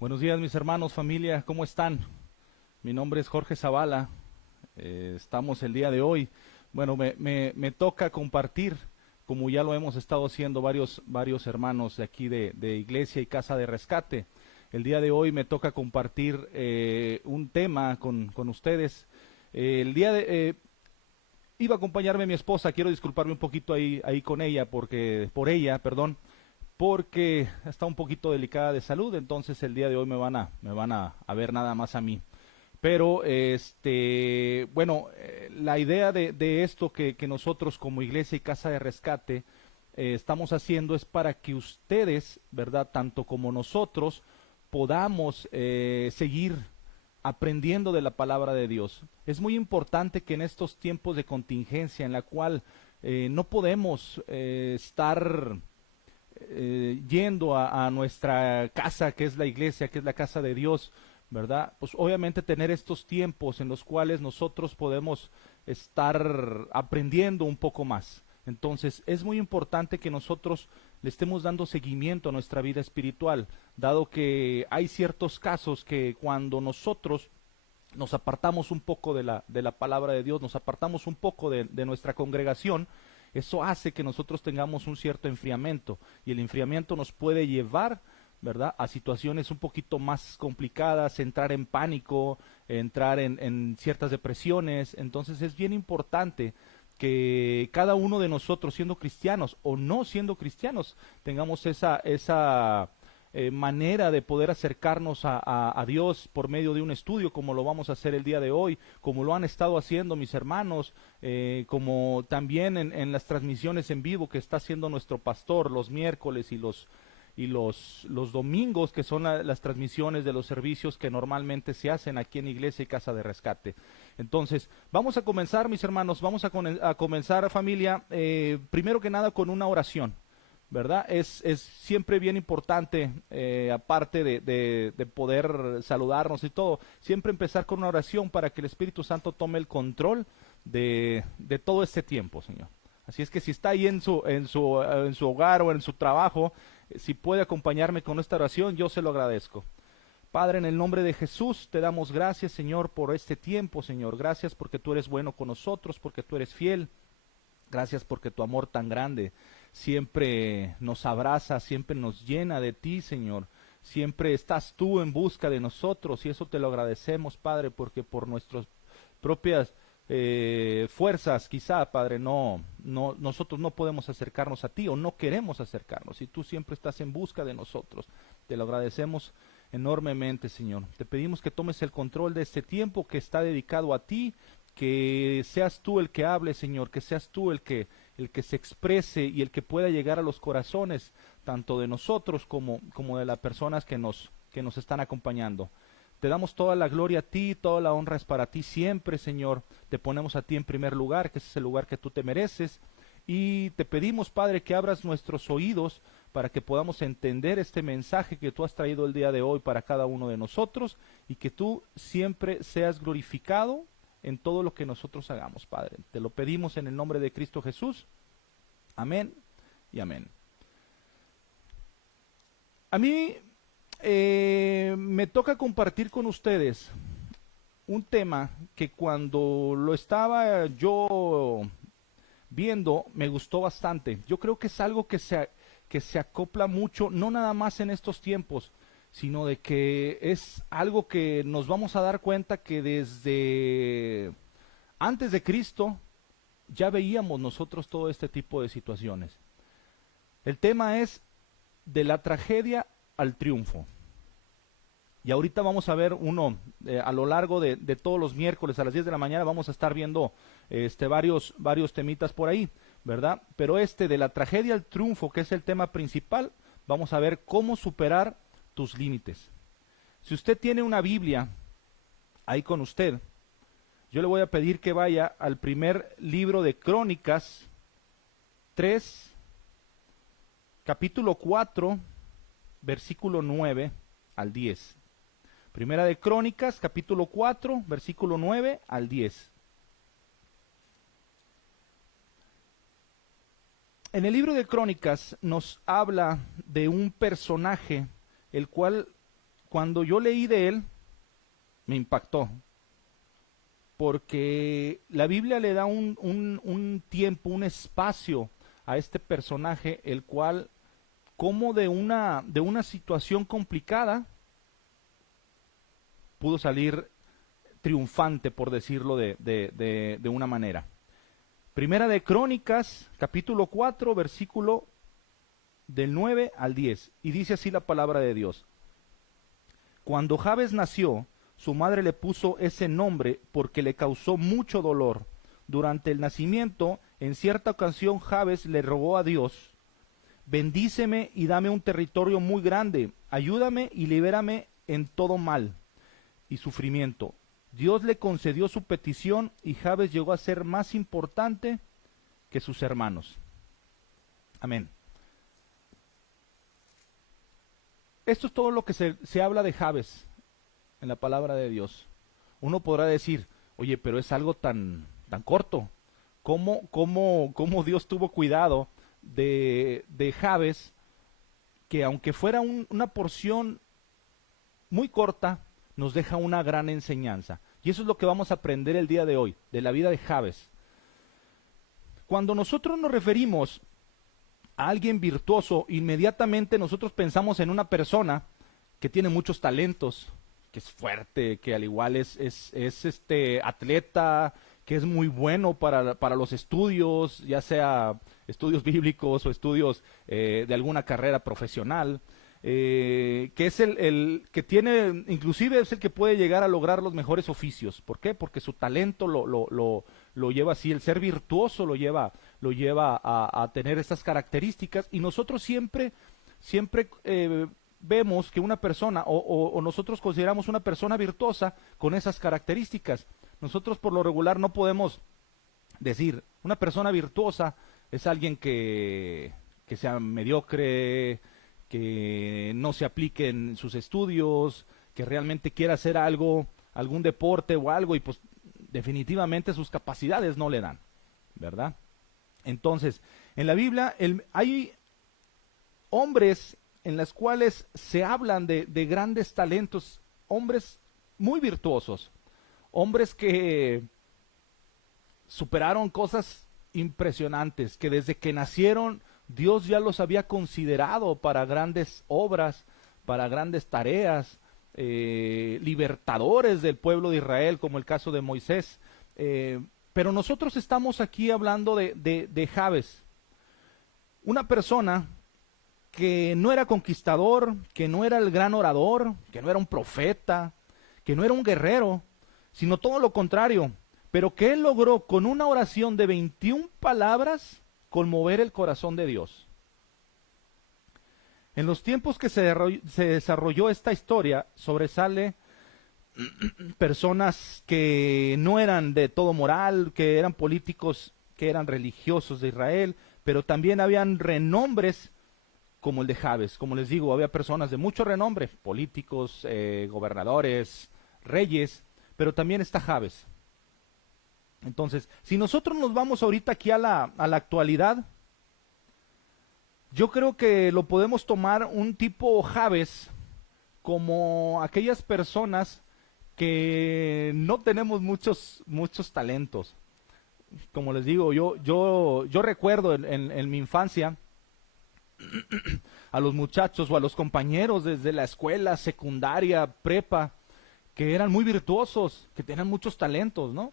Buenos días, mis hermanos, familia, ¿cómo están? Mi nombre es Jorge Zavala. Estamos el día de hoy. Bueno, me toca compartir, como ya lo hemos estado haciendo varios hermanos de aquí de Iglesia y Casa de Rescate. El día de hoy me toca compartir un tema con ustedes. El día de iba a acompañarme mi esposa. Quiero disculparme un poquito ahí con ella, perdón, porque está un poquito delicada de salud. Entonces el día de hoy me van a ver nada más a mí. Pero bueno, la idea de esto que nosotros como Iglesia y Casa de Rescate estamos haciendo es para que ustedes, ¿verdad? Tanto como nosotros podamos seguir aprendiendo de la palabra de Dios. Es muy importante que en estos tiempos de contingencia en la cual no podemos estar yendo a nuestra casa, que es la iglesia, que es la casa de Dios, ¿verdad? Pues obviamente tener estos tiempos en los cuales nosotros podemos estar aprendiendo un poco más. Entonces es muy importante que nosotros le estemos dando seguimiento a nuestra vida espiritual, dado que hay ciertos casos que cuando nosotros nos apartamos un poco de la palabra de Dios, nos apartamos un poco de nuestra congregación, eso hace que nosotros tengamos un cierto enfriamiento, y el enfriamiento nos puede llevar, ¿verdad?, a situaciones un poquito más complicadas, entrar en pánico, entrar en ciertas depresiones. Entonces es bien importante que cada uno de nosotros, siendo cristianos o no siendo cristianos, tengamos esa manera de poder acercarnos a Dios por medio de un estudio, como lo vamos a hacer el día de hoy, como lo han estado haciendo mis hermanos, como también en las transmisiones en vivo que está haciendo nuestro pastor los miércoles y los domingos, que son las transmisiones de los servicios que normalmente se hacen aquí en Iglesia y Casa de Rescate. Entonces, vamos a comenzar, mis hermanos, vamos a comenzar, familia, primero que nada con una oración, ¿verdad? Es siempre bien importante, aparte de poder saludarnos y todo, siempre empezar con una oración para que el Espíritu Santo tome el control de todo este tiempo, Señor. Así es que si está ahí en su hogar o en su trabajo, si puede acompañarme con esta oración, yo se lo agradezco. Padre, en el nombre de Jesús, te damos gracias, Señor, por este tiempo, Señor. Gracias porque tú eres bueno con nosotros, porque tú eres fiel. Gracias porque tu amor tan grande siempre nos abraza, siempre nos llena de ti, Señor. Siempre estás tú en busca de nosotros, y eso te lo agradecemos, Padre, porque por nuestras propias fuerzas, quizá, Padre, nosotros no podemos acercarnos a ti, o no queremos acercarnos, y tú siempre estás en busca de nosotros. Te lo agradecemos enormemente, Señor. Te pedimos que tomes el control de este tiempo que está dedicado a ti, que seas tú el que hable, Señor, que seas tú el que se exprese y el que pueda llegar a los corazones, tanto de nosotros como de las personas que nos están acompañando. Te damos toda la gloria a ti, toda la honra es para ti siempre, Señor. Te ponemos a ti en primer lugar, que ese es el lugar que tú te mereces. Y te pedimos, Padre, que abras nuestros oídos para que podamos entender este mensaje que tú has traído el día de hoy para cada uno de nosotros, y que tú siempre seas glorificado en todo lo que nosotros hagamos, Padre. Te lo pedimos en el nombre de Cristo Jesús. Amén y amén. A mí me toca compartir con ustedes un tema que cuando lo estaba yo viendo me gustó bastante. Yo creo que es algo que se acopla mucho, no nada más en estos tiempos, sino de que es algo que nos vamos a dar cuenta que desde antes de Cristo ya veíamos nosotros todo este tipo de situaciones. El tema es de la tragedia al triunfo. Y ahorita vamos a ver uno, a lo largo de todos los miércoles a las 10 de la mañana vamos a estar viendo varios temitas por ahí, ¿verdad? Pero de la tragedia al triunfo, que es el tema principal, vamos a ver cómo superar tus límites. Si usted tiene una Biblia ahí con usted, yo le voy a pedir que vaya al primer libro de Crónicas 3, capítulo 4, versículo 9 al 10. Primera de Crónicas, capítulo 4, versículo 9 al 10. En el libro de Crónicas nos habla de un personaje, el cual cuando yo leí de él, me impactó, porque la Biblia le da un tiempo, un espacio a este personaje, el cual, como de una situación complicada, pudo salir triunfante, por decirlo de una manera. Primera de Crónicas, capítulo 4, versículo del 9 al 10, y dice así la palabra de Dios. Cuando Jabes nació, su madre le puso ese nombre porque le causó mucho dolor. Durante el nacimiento, en cierta ocasión Jabes le rogó a Dios: bendíceme y dame un territorio muy grande, ayúdame y libérame en todo mal y sufrimiento. Dios le concedió su petición y Jabes llegó a ser más importante que sus hermanos. Amén. Esto es todo lo que se habla de Jabes en la palabra de Dios. Uno podrá decir, oye, pero es algo tan corto. ¿Cómo Dios tuvo cuidado de Jabes, que aunque fuera una porción muy corta, nos deja una gran enseñanza? Y eso es lo que vamos a aprender el día de hoy, de la vida de Jabes. Cuando nosotros nos referimos a alguien virtuoso, inmediatamente nosotros pensamos en una persona que tiene muchos talentos, que es fuerte, que al igual es atleta, que es muy bueno para los estudios, ya sea estudios bíblicos o estudios de alguna carrera profesional, que es el que tiene, inclusive es el que puede llegar a lograr los mejores oficios. ¿Por qué? Porque su talento lo lleva así, el ser virtuoso lo lleva a tener estas características, y nosotros siempre vemos que una persona, o nosotros consideramos una persona virtuosa con esas características. Nosotros por lo regular no podemos decir, una persona virtuosa es alguien que sea mediocre, que no se aplique en sus estudios, que realmente quiera hacer algo, algún deporte o algo, y pues definitivamente sus capacidades no le dan, ¿verdad? Entonces, en la Biblia hay hombres en las cuales se hablan de grandes talentos, hombres muy virtuosos, hombres que superaron cosas impresionantes, que desde que nacieron Dios ya los había considerado para grandes obras, para grandes tareas, libertadores del pueblo de Israel, como el caso de Moisés. Pero nosotros estamos aquí hablando de Jabes, una persona que no era conquistador, que no era el gran orador, que no era un profeta, que no era un guerrero, sino todo lo contrario, pero que él logró con una oración de 21 palabras conmover el corazón de Dios. En los tiempos que se desarrolló esta historia, sobresale personas que no eran de todo moral, que eran políticos, que eran religiosos de Israel, pero también habían renombres como el de Jabes. Como les digo, había personas de mucho renombre, políticos, gobernadores, reyes, pero también está Jabes. Entonces, si nosotros nos vamos ahorita aquí a la actualidad, yo creo que lo podemos tomar un tipo Jabes como aquellas personas que no tenemos muchos talentos. Como les digo, yo recuerdo en mi infancia a los muchachos o a los compañeros desde la escuela, secundaria, prepa, que eran muy virtuosos, que tenían muchos talentos, ¿no?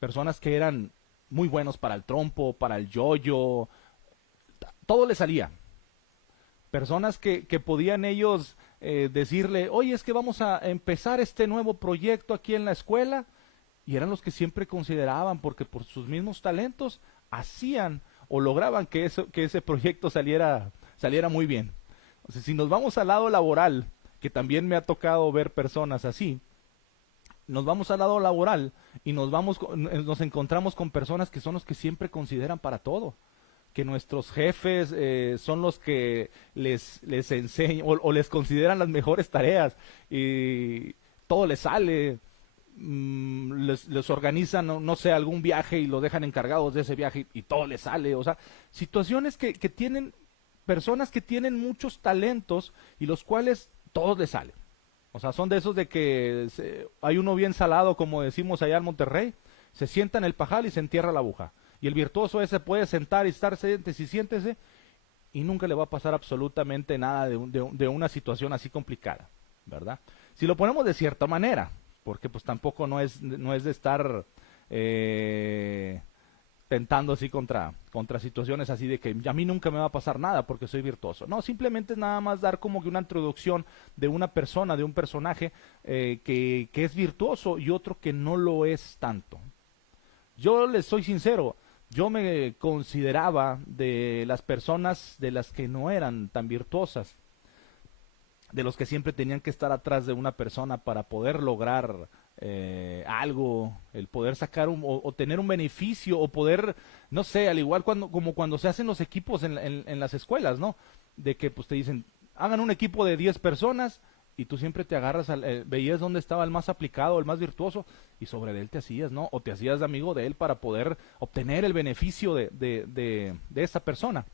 Personas que eran muy buenos para el trompo, para el yoyo, todo les salía. Personas que podían ellos decirle, oye, es que vamos a empezar este nuevo proyecto aquí en la escuela, y eran los que siempre consideraban, porque por sus mismos talentos hacían o lograban que ese proyecto saliera muy bien. Entonces, si nos vamos al lado laboral, que también me ha tocado ver personas así, nos vamos al lado laboral y nos encontramos con personas que son los que siempre consideran para todo, que nuestros jefes son los que les enseñan o les consideran las mejores tareas, y todo les sale. Les organizan, no sé, algún viaje y lo dejan encargados de ese viaje y todo les sale. O sea, situaciones que tienen personas que tienen muchos talentos y los cuales todos le sale. O sea, son de esos de que hay uno bien salado, como decimos allá en Monterrey, se sienta en el pajal y se entierra la aguja. Y el virtuoso ese puede sentar y estarse y siéntese y nunca le va a pasar absolutamente nada de una situación así complicada, ¿verdad? Si lo ponemos de cierta manera, porque pues tampoco no es de estar tentando así contra situaciones así de que a mí nunca me va a pasar nada porque soy virtuoso. No, simplemente es nada más dar como que una introducción de una persona, de un personaje que es virtuoso y otro que no lo es tanto. Yo les soy sincero, yo me consideraba de las personas de las que no eran tan virtuosas, de los que siempre tenían que estar atrás de una persona para poder lograr algo, el poder sacar o tener un beneficio o poder, no sé, al igual como cuando se hacen los equipos en las escuelas, ¿no? De que pues te dicen, hagan un equipo de 10 personas y tú siempre te agarras, veías dónde estaba el más aplicado, el más virtuoso y sobre de él te hacías, ¿no? O te hacías de amigo de él para poder obtener el beneficio de esa persona.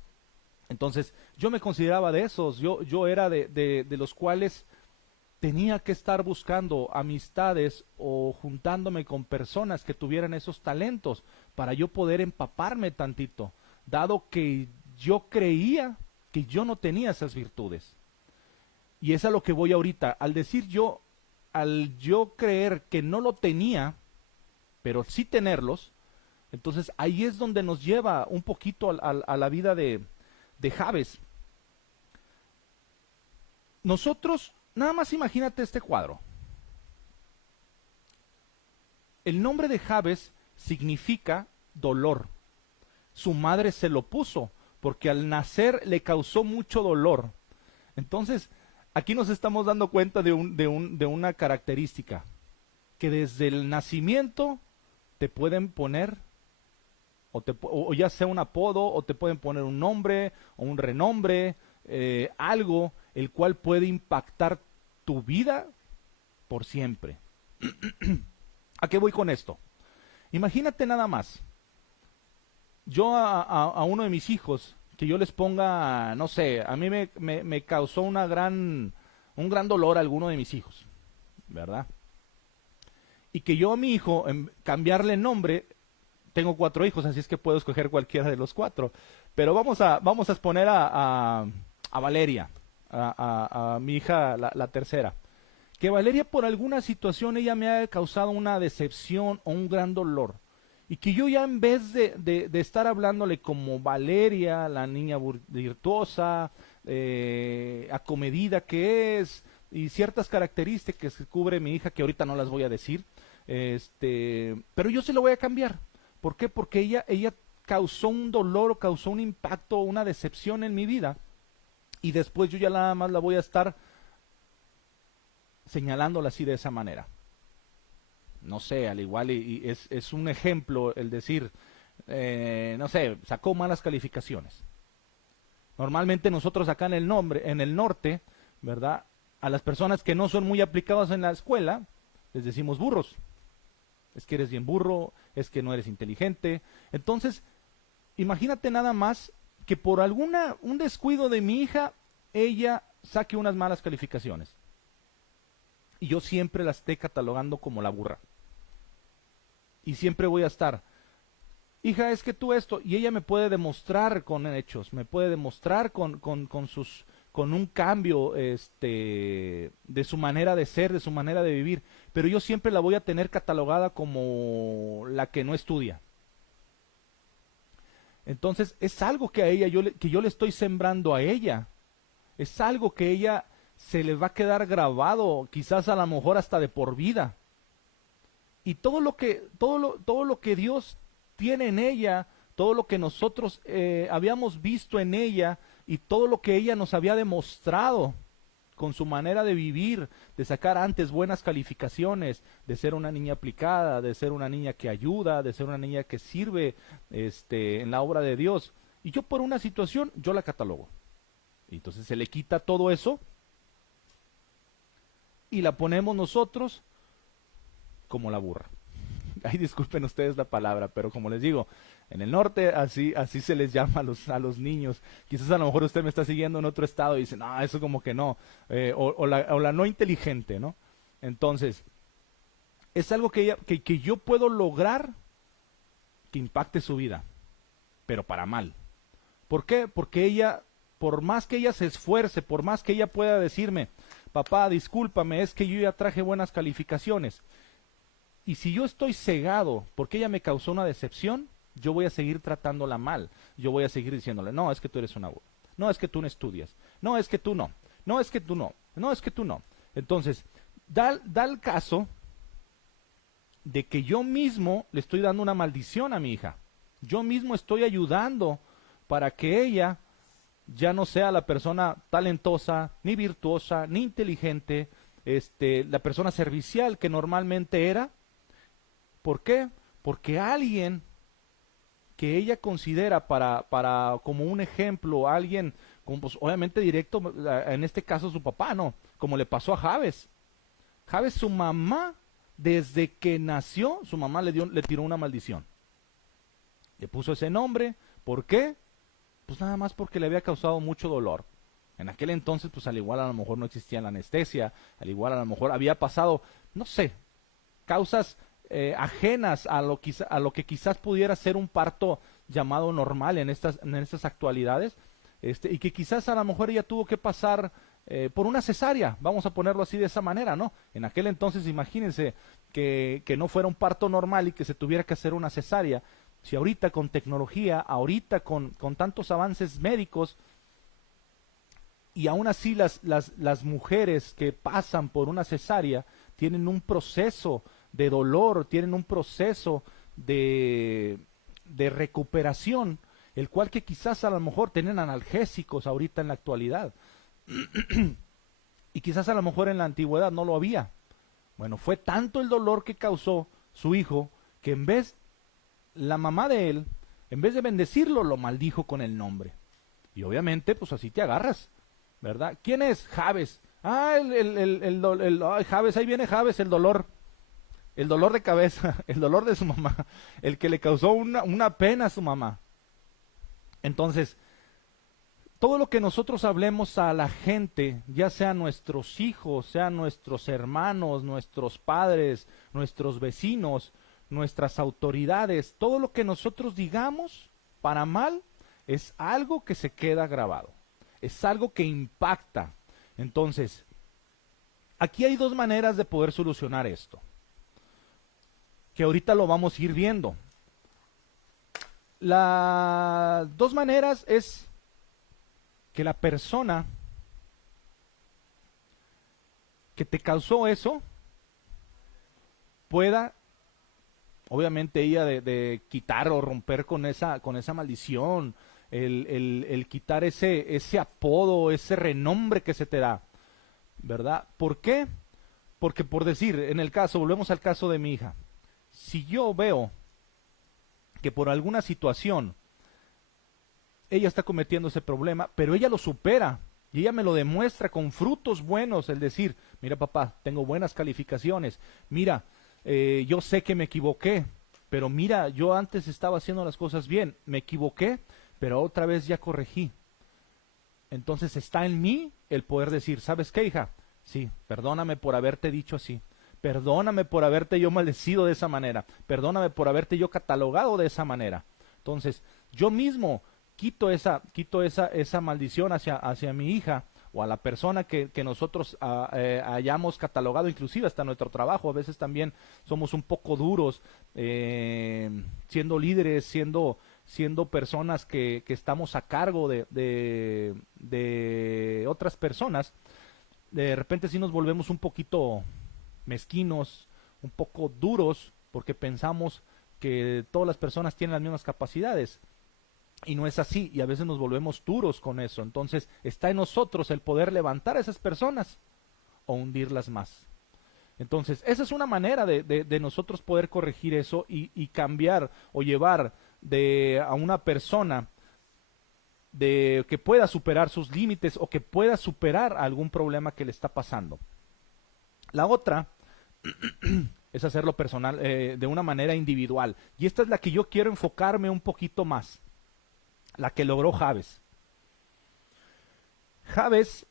Entonces, yo me consideraba de esos, yo era de los cuales tenía que estar buscando amistades o juntándome con personas que tuvieran esos talentos para yo poder empaparme tantito, dado que yo creía que yo no tenía esas virtudes. Y es a lo que voy ahorita. Al yo creer que no lo tenía, pero sí tenerlos, entonces ahí es donde nos lleva un poquito a la vida de Jabes. Nosotros, nada más imagínate este cuadro. El nombre de Jabes significa dolor. Su madre se lo puso porque al nacer le causó mucho dolor. Entonces, aquí nos estamos dando cuenta de una característica, que desde el nacimiento te pueden poner o ya sea un apodo, o te pueden poner un nombre, o un renombre, algo el cual puede impactar tu vida por siempre. ¿A qué voy con esto? Imagínate nada más, yo a uno de mis hijos, que yo les ponga, no sé, a mí me causó un gran dolor a alguno de mis hijos, ¿verdad? Y que yo a mi hijo, cambiarle nombre, tengo 4 hijos, así es que puedo escoger cualquiera de los 4. Pero vamos a exponer a Valeria, a mi hija, la tercera. Que Valeria por alguna situación ella me ha causado una decepción o un gran dolor. Y que yo ya en vez de estar hablándole como Valeria, la niña virtuosa, acomedida que es, y ciertas características que cubre mi hija que ahorita no las voy a decir, pero yo se lo voy a cambiar. ¿Por qué? Porque ella causó un dolor, causó un impacto, una decepción en mi vida. Y después yo ya nada más la voy a estar señalándola así de esa manera. No sé, al igual y es un ejemplo el decir, no sé, sacó malas calificaciones. Normalmente nosotros acá en el norte, ¿verdad? A las personas que no son muy aplicadas en la escuela, les decimos burros. Es que eres bien burro, es que no eres inteligente. Entonces, imagínate nada más que por un descuido de mi hija, ella saque unas malas calificaciones. Y yo siempre la esté catalogando como la burra. Y siempre voy a estar, hija, es que tú esto, y ella me puede demostrar con hechos, me puede demostrar con un cambio de su manera de ser, de su manera de vivir, pero yo siempre la voy a tener catalogada como la que no estudia. Entonces es algo que a ella que yo le estoy sembrando a ella, es algo que ella se le va a quedar grabado, quizás a lo mejor hasta de por vida. Y todo lo que Dios tiene en ella, todo lo que nosotros habíamos visto en ella y todo lo que ella nos había demostrado con su manera de vivir, de sacar antes buenas calificaciones, de ser una niña aplicada, de ser una niña que ayuda, de ser una niña que sirve en la obra de Dios. Y yo por una situación, yo la catalogo. Y entonces se le quita todo eso y la ponemos nosotros como la burra. Ay, disculpen ustedes la palabra, pero como les digo, En el norte así se les llama a los niños. Quizás a lo mejor usted me está siguiendo en otro estado y dice, no, eso como que no. O la no inteligente, ¿no? Entonces, es algo que yo puedo lograr que impacte su vida, pero para mal. ¿Por qué? Porque ella, por más que ella se esfuerce, por más que ella pueda decirme, papá, discúlpame, es que yo ya traje buenas calificaciones. Y si yo estoy cegado porque ella me causó una decepción, yo voy a seguir tratándola mal. Yo voy a seguir diciéndole, no, es que tú eres una burra. No, es que tú no estudias. No, es que tú no. No, es que tú no. No, es que tú no. Entonces, da el caso de que yo mismo le estoy dando una maldición a mi hija. Yo mismo estoy ayudando para que ella ya no sea la persona talentosa, ni virtuosa, ni inteligente, la persona servicial que normalmente era. ¿Por qué? Porque alguien que ella considera para como un ejemplo, alguien, como, pues, obviamente directo, en este caso su papá, ¿no? Como le pasó a Javes. Javes, su mamá, desde que nació, su mamá le tiró una maldición. Le puso ese nombre. ¿Por qué? Pues nada más porque le había causado mucho dolor. En aquel entonces, pues al igual a lo mejor no existía la anestesia, al igual a lo mejor había pasado, no sé, causas ajenas a lo que quizás pudiera ser un parto llamado normal en estas actualidades, y que quizás a lo mejor ella tuvo que pasar por una cesárea, vamos a ponerlo así de esa manera, ¿no? En aquel entonces imagínense que no fuera un parto normal y que se tuviera que hacer una cesárea. Si ahorita con tecnología, ahorita con tantos avances médicos, y aún así las mujeres que pasan por una cesárea tienen un proceso de dolor, tienen un proceso de recuperación, el cual que quizás a lo mejor tienen analgésicos ahorita en la actualidad, y quizás a lo mejor en la antigüedad no lo había. Bueno, fue tanto el dolor que causó su hijo que la mamá de él, en vez de bendecirlo, lo maldijo con el nombre. Y obviamente, pues así te agarras, ¿verdad? ¿Quién es? Javes. Ah, ay, Javes, ahí viene Javes, el dolor de cabeza, el dolor de su mamá, el que le causó una pena a su mamá. Entonces, todo lo que nosotros hablemos a la gente, ya sean nuestros hijos, sean nuestros hermanos, nuestros padres, nuestros vecinos, nuestras autoridades, todo lo que nosotros digamos para mal es algo que se queda grabado, es algo que impacta. Entonces, aquí hay dos maneras de poder solucionar esto, que ahorita lo vamos a ir viendo. Las dos maneras es que la persona que te causó eso pueda, obviamente ella de quitar o romper con esa maldición, el quitar ese apodo, ese renombre que se te da, ¿verdad? ¿Por qué? Porque por decir, volvemos al caso de mi hija, si yo veo que por alguna situación ella está cometiendo ese problema, pero ella lo supera y ella me lo demuestra con frutos buenos, el decir, mira papá, tengo buenas calificaciones, mira, yo sé que me equivoqué, pero mira, yo antes estaba haciendo las cosas bien, me equivoqué, pero otra vez ya corregí. Entonces está en mí el poder decir, ¿sabes qué, hija? Sí, perdóname por haberte dicho así, perdóname por haberte yo maldecido de esa manera, perdóname por haberte yo catalogado de esa manera. Entonces, yo mismo quito esa maldición hacia mi hija o a la persona que nosotros hayamos catalogado, inclusive hasta nuestro trabajo. A veces también somos un poco duros, siendo líderes, siendo personas que estamos a cargo de otras personas. De repente sí nos volvemos un poquito mezquinos, un poco duros, porque pensamos que todas las personas tienen las mismas capacidades. Y no es así, y a veces nos volvemos duros con eso. Entonces está en nosotros el poder levantar a esas personas o hundirlas más. Entonces esa es una manera de nosotros poder corregir eso y cambiar o llevar a una persona que pueda superar sus límites o que pueda superar algún problema que le está pasando. La otra es hacerlo personal, de una manera individual. Y esta es la que yo quiero enfocarme un poquito más, la que logró Jabes. Jabes,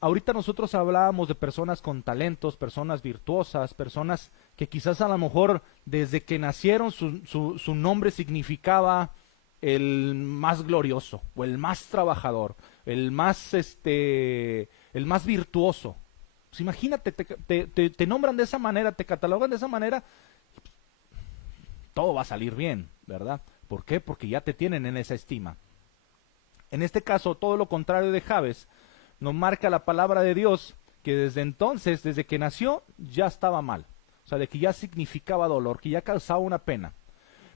ahorita nosotros hablábamos de personas con talentos, personas virtuosas, personas que quizás a lo mejor desde que nacieron su nombre significaba el más glorioso, o el más trabajador, el más virtuoso. Pues imagínate, te nombran de esa manera, te catalogan de esa manera, todo va a salir bien, ¿verdad? ¿Por qué? Porque ya te tienen en esa estima. En este caso, todo lo contrario de Jabes, nos marca la palabra de Dios que desde entonces, desde que nació, ya estaba mal. O sea, de que ya significaba dolor, que ya causaba una pena.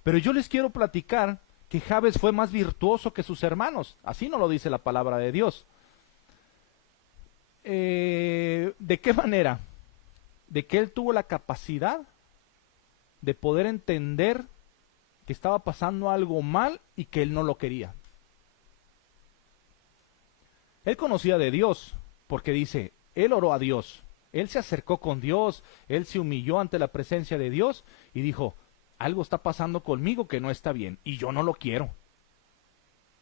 Pero yo les quiero platicar que Jabes fue más virtuoso que sus hermanos. Así nos lo dice la palabra de Dios. ¿De qué manera? De que él tuvo la capacidad de poder entender que estaba pasando algo mal y que él no lo quería. Él conocía de Dios, porque dice, él oró a Dios, él se acercó con Dios, él se humilló ante la presencia de Dios y dijo, algo está pasando conmigo que no está bien y yo no lo quiero.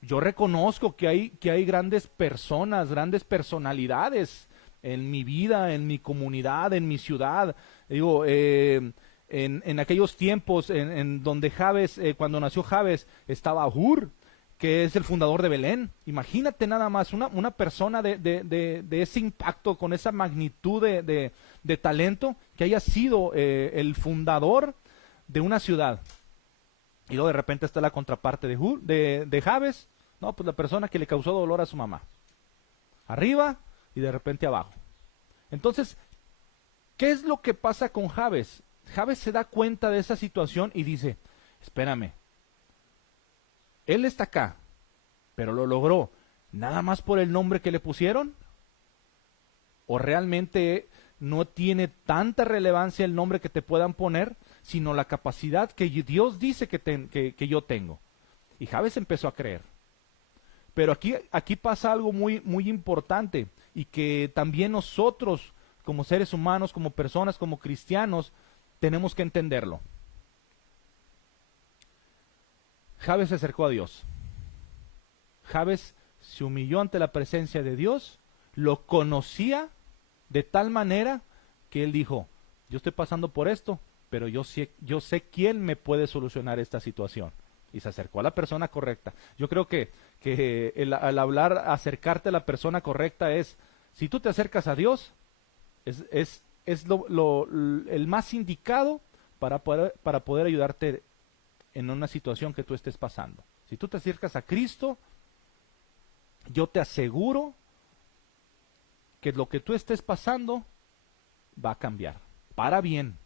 Yo reconozco que hay grandes personas, grandes personalidades en mi vida, en mi comunidad, en mi ciudad. Digo, en aquellos tiempos en donde Jabes, cuando nació Jabes, estaba Hur, que es el fundador de Belén. Imagínate nada más, una persona de ese impacto, con esa magnitud de talento, que haya sido el fundador de una ciudad. Y luego de repente está la contraparte de Jabes, no, pues la persona que le causó dolor a su mamá. Arriba y de repente abajo. Entonces, ¿qué es lo que pasa con Jabes? Jabes se da cuenta de esa situación y dice, espérame, él está acá, pero lo logró nada más por el nombre que le pusieron, o realmente no tiene tanta relevancia el nombre que te puedan poner, sino la capacidad que Dios dice que yo tengo. Y Jabes empezó a creer. Pero aquí pasa algo muy, muy importante, y que también nosotros, como seres humanos, como personas, como cristianos, tenemos que entenderlo. Jabes se acercó a Dios. Jabes se humilló ante la presencia de Dios, lo conocía de tal manera que él dijo, yo estoy pasando por esto, pero yo sé quién me puede solucionar esta situación. Y se acercó a la persona correcta. Yo creo que al hablar, acercarte a la persona correcta es, si tú te acercas a Dios, es el más indicado para poder ayudarte en una situación que tú estés pasando. Si tú te acercas a Cristo, yo te aseguro que lo que tú estés pasando va a cambiar, para bien.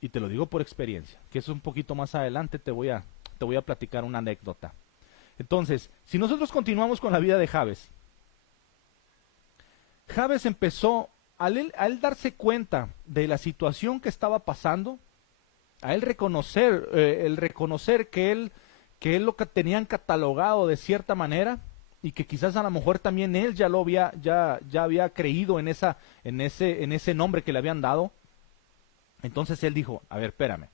Y te lo digo por experiencia, que eso un poquito más adelante te voy a platicar una anécdota. Entonces, si nosotros continuamos con la vida de Jabes, Jabes empezó, al él darse cuenta de la situación que estaba pasando, a él reconocer, el reconocer que él lo que tenían catalogado de cierta manera, y que quizás a lo mejor también él ya había creído en ese nombre que le habían dado. Entonces él dijo, a ver, espérame,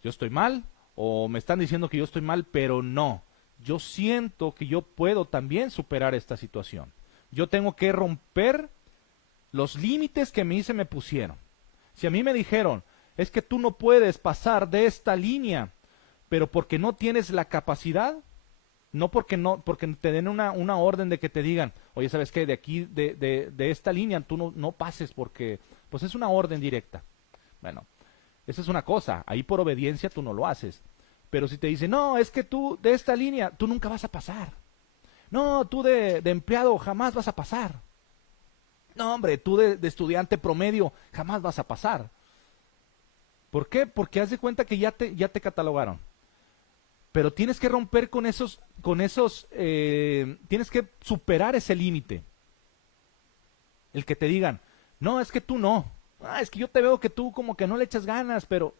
yo estoy mal, o me están diciendo que yo estoy mal, pero no, yo siento que yo puedo también superar esta situación. Yo tengo que romper los límites que a mí se me pusieron. Si a mí me dijeron, es que tú no puedes pasar de esta línea, pero porque no tienes la capacidad, no porque te den una orden de que te digan, oye, ¿sabes qué? De aquí, de esta línea, tú no pases, porque pues es una orden directa. Bueno, esa es una cosa, ahí por obediencia tú no lo haces. Pero si te dicen, no, es que tú de esta línea, tú nunca vas a pasar. No, tú de empleado jamás vas a pasar. No, hombre, tú de estudiante promedio jamás vas a pasar. ¿Por qué? Porque haz de cuenta que ya te catalogaron. Pero tienes que romper con esos, tienes que superar ese límite. El que te digan, no, es que tú no. Es que yo te veo que tú como que no le echas ganas, pero,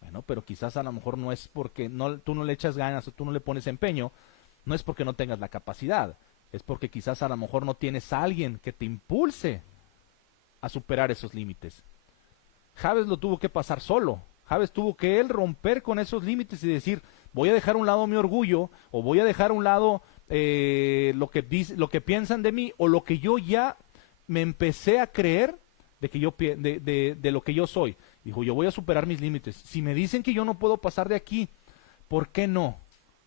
bueno, pero quizás a lo mejor no es porque tú no le echas ganas o tú no le pones empeño, no es porque no tengas la capacidad, es porque quizás a lo mejor no tienes a alguien que te impulse a superar esos límites. Jabes lo tuvo que pasar solo. Jabes tuvo que él romper con esos límites y decir, voy a dejar a un lado mi orgullo, o voy a dejar a un lado lo que piensan de mí, o lo que yo ya me empecé a creer de, que de lo que yo soy. Dijo, yo voy a superar mis límites. Si me dicen que yo no puedo pasar de aquí, ¿por qué no?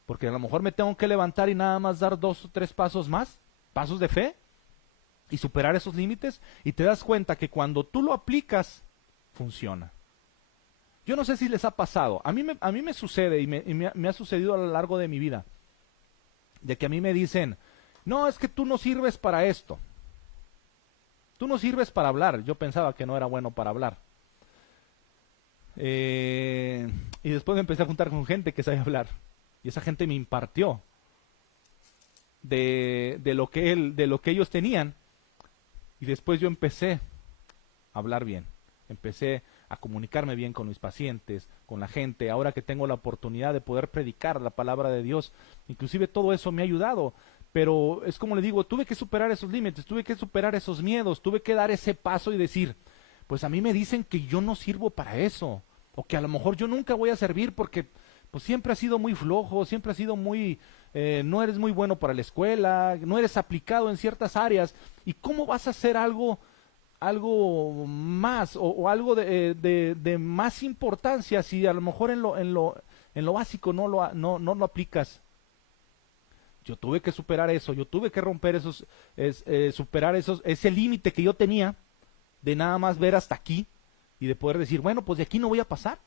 Porque a lo mejor me tengo que levantar y nada más dar 2 o 3 pasos más, pasos de fe, y superar esos límites, y te das cuenta que cuando tú lo aplicas, funciona. Yo no sé si les ha pasado, a mí me sucede, y me ha sucedido a lo largo de mi vida, de que a mí me dicen, no, es que tú no sirves para esto, tú no sirves para hablar. Yo pensaba que no era bueno para hablar. Y después me empecé a juntar con gente que sabe hablar, y esa gente me impartió de lo que ellos tenían, y después yo empecé a hablar bien, empecé a comunicarme bien con mis pacientes, con la gente. Ahora que tengo la oportunidad de poder predicar la palabra de Dios, inclusive todo eso me ha ayudado. Pero es como le digo, tuve que superar esos límites, tuve que superar esos miedos, tuve que dar ese paso y decir, pues a mí me dicen que yo no sirvo para eso, o que a lo mejor yo nunca voy a servir porque pues siempre has sido muy flojo, siempre has sido muy, no eres muy bueno para la escuela, no eres aplicado en ciertas áreas, y cómo vas a hacer algo más, o algo de más importancia si a lo mejor en lo básico no lo aplicas. Yo tuve que superar eso, yo tuve que romper superar ese límite que yo tenía de nada más ver hasta aquí y de poder decir, bueno, pues de aquí no voy a pasar.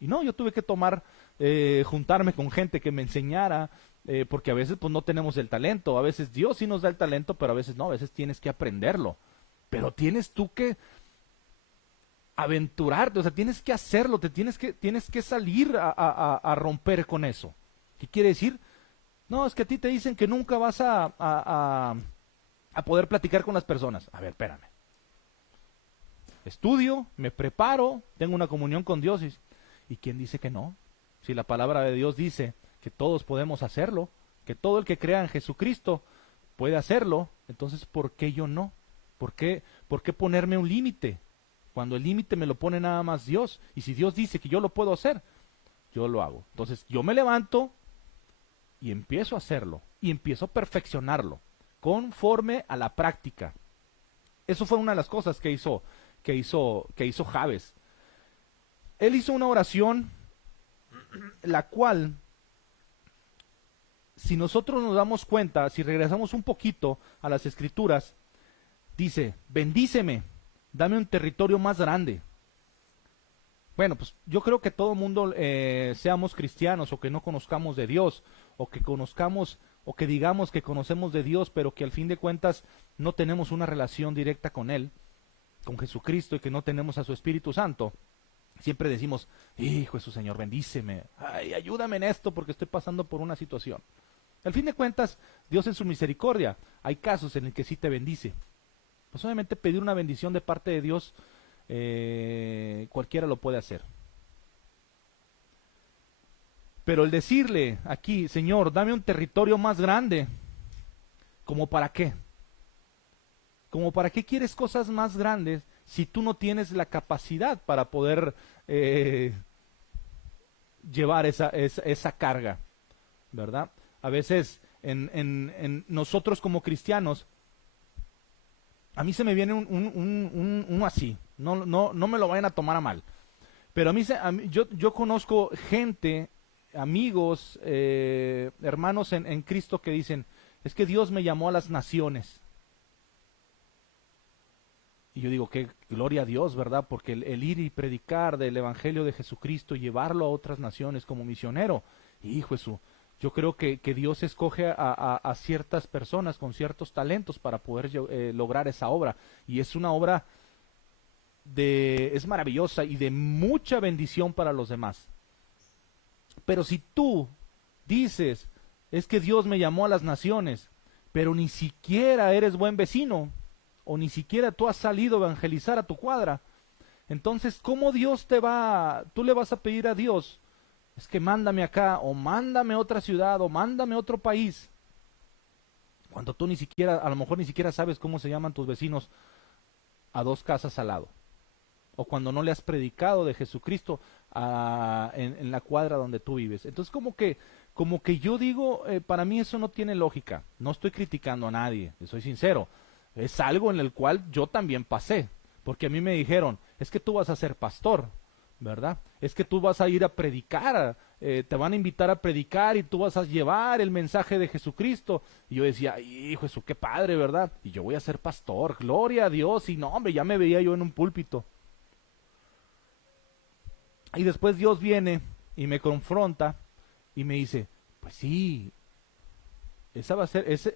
Y no, yo tuve que juntarme con gente que me enseñara, porque a veces pues no tenemos el talento, a veces Dios sí nos da el talento, pero a veces no, a veces tienes que aprenderlo. Pero tienes tú que aventurarte, o sea, tienes que hacerlo, tienes que salir a romper con eso. ¿Qué quiere decir? No, es que a ti te dicen que nunca vas a poder platicar con las personas. A ver, espérame. Estudio, me preparo, tengo una comunión con Dios. ¿Y quién dice que no? Si la palabra de Dios dice que todos podemos hacerlo, que todo el que crea en Jesucristo puede hacerlo, entonces ¿por qué yo no? ¿Por qué ponerme un límite? Cuando el límite me lo pone nada más Dios. Y si Dios dice que yo lo puedo hacer, yo lo hago. Entonces yo me levanto y empiezo a hacerlo. Y empiezo a perfeccionarlo. Conforme a la práctica. Eso fue una de las cosas que hizo Jabes. Él hizo una oración, la cual, si nosotros nos damos cuenta, si regresamos un poquito a las Escrituras, dice, bendíceme, dame un territorio más grande. Bueno, pues yo creo que todo el mundo, seamos cristianos o que no conozcamos de Dios, o que conozcamos, o que digamos que conocemos de Dios, pero que al fin de cuentas no tenemos una relación directa con Él, con Jesucristo, y que no tenemos a su Espíritu Santo, siempre decimos, hijo de su Señor, bendíceme, ay, ayúdame en esto porque estoy pasando por una situación. Al fin de cuentas, Dios en su misericordia, hay casos en el que sí te bendice. Pues obviamente pedir una bendición de parte de Dios, cualquiera lo puede hacer. Pero el decirle aquí, Señor, dame un territorio más grande, ¿como para qué? ¿Como para qué quieres cosas más grandes si tú no tienes la capacidad para poder llevar esa carga? ¿Verdad? A veces en nosotros como cristianos, a mí se me viene uno así, no me lo vayan a tomar a mal, pero yo conozco gente, amigos, hermanos en Cristo que dicen, es que Dios me llamó a las naciones. Y yo digo, que gloria a Dios, ¿verdad? Porque el ir y predicar del Evangelio de Jesucristo, llevarlo a otras naciones como misionero, hijo Jesús, yo creo que Dios escoge a ciertas personas con ciertos talentos para poder lograr esa obra. Y es una obra es maravillosa y de mucha bendición para los demás. Pero si tú dices, es que Dios me llamó a las naciones, pero ni siquiera eres buen vecino, o ni siquiera tú has salido a evangelizar a tu cuadra, entonces ¿cómo tú le vas a pedir a Dios, es que mándame acá, o mándame a otra ciudad, o mándame a otro país, cuando tú ni siquiera, a lo mejor ni siquiera sabes cómo se llaman tus vecinos a 2 casas al lado? o cuando no le has predicado de Jesucristo en la cuadra donde tú vives. Entonces como que yo digo, para mí eso no tiene lógica. No estoy criticando a nadie, soy sincero. Es algo en el cual yo también pasé, porque a mí me dijeron, es que tú vas a ser pastor, ¿verdad? Es que tú vas a ir a predicar, te van a invitar a predicar y tú vas a llevar el mensaje de Jesucristo. Y yo decía, hijo, eso qué padre, ¿verdad? Y yo voy a ser pastor, gloria a Dios. Y no, hombre, ya me veía yo en un púlpito. Y después Dios viene y me confronta y me dice, pues sí, esa va a ser, ese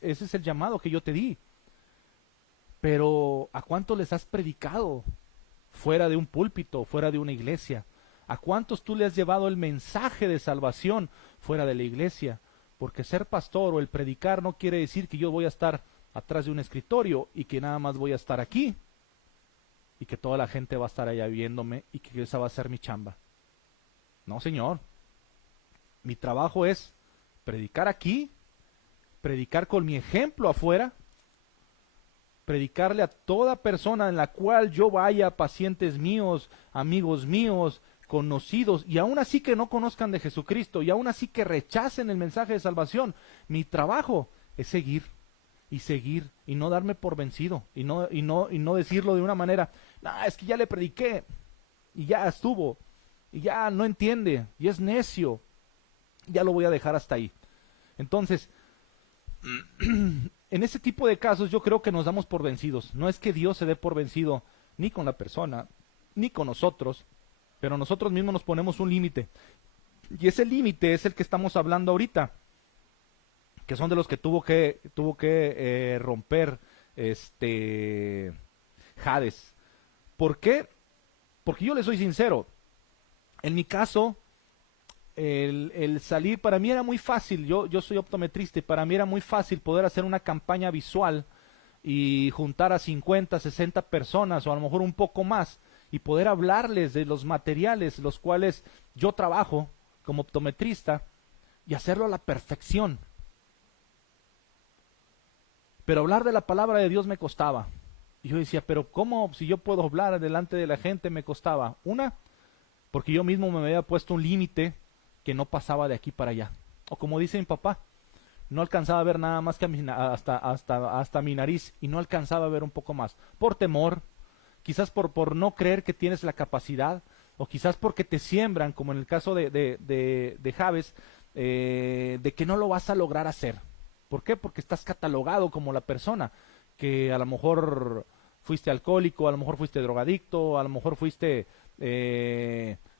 es el llamado que yo te di. Pero ¿a cuánto les has predicado fuera de un púlpito, fuera de una iglesia? ¿A cuántos tú le has llevado el mensaje de salvación fuera de la iglesia? Porque ser pastor o el predicar no quiere decir que yo voy a estar atrás de un escritorio y que nada más voy a estar aquí y que toda la gente va a estar allá viéndome y que esa va a ser mi chamba. No, señor. Mi trabajo es predicar aquí, predicar con mi ejemplo afuera, predicarle a toda persona en la cual yo vaya, pacientes míos, amigos míos, conocidos, y aún así que no conozcan de Jesucristo, y aún así que rechacen el mensaje de salvación. Mi trabajo es seguir y seguir y no darme por vencido y no decirlo de una manera, nah, es que ya le prediqué y ya estuvo y ya no entiende y es necio, ya lo voy a dejar hasta ahí. Entonces, en ese tipo de casos yo creo que nos damos por vencidos. No es que Dios se dé por vencido ni con la persona, ni con nosotros, pero nosotros mismos nos ponemos un límite. Y ese límite es el que estamos hablando ahorita, que son de los que tuvo que romper Hades. ¿Por qué? Porque yo le soy sincero. En mi caso, el salir para mí era muy fácil. Yo soy optometrista y para mí era muy fácil poder hacer una campaña visual y juntar a 50, 60 personas o a lo mejor un poco más y poder hablarles de los materiales los cuales yo trabajo como optometrista y hacerlo a la perfección. Pero hablar de la palabra de Dios me costaba. Y yo decía, pero ¿cómo si yo puedo hablar delante de la gente me costaba? Una, porque yo mismo me había puesto un límite que no pasaba de aquí para allá. O como dice mi papá, no alcanzaba a ver nada más que hasta mi nariz y no alcanzaba a ver un poco más. Por temor, quizás por no creer que tienes la capacidad, o quizás porque te siembran, como en el caso de Javes, de que no lo vas a lograr hacer. ¿Por qué? Porque estás catalogado como la persona que a lo mejor fuiste alcohólico, a lo mejor fuiste drogadicto, a lo mejor fuiste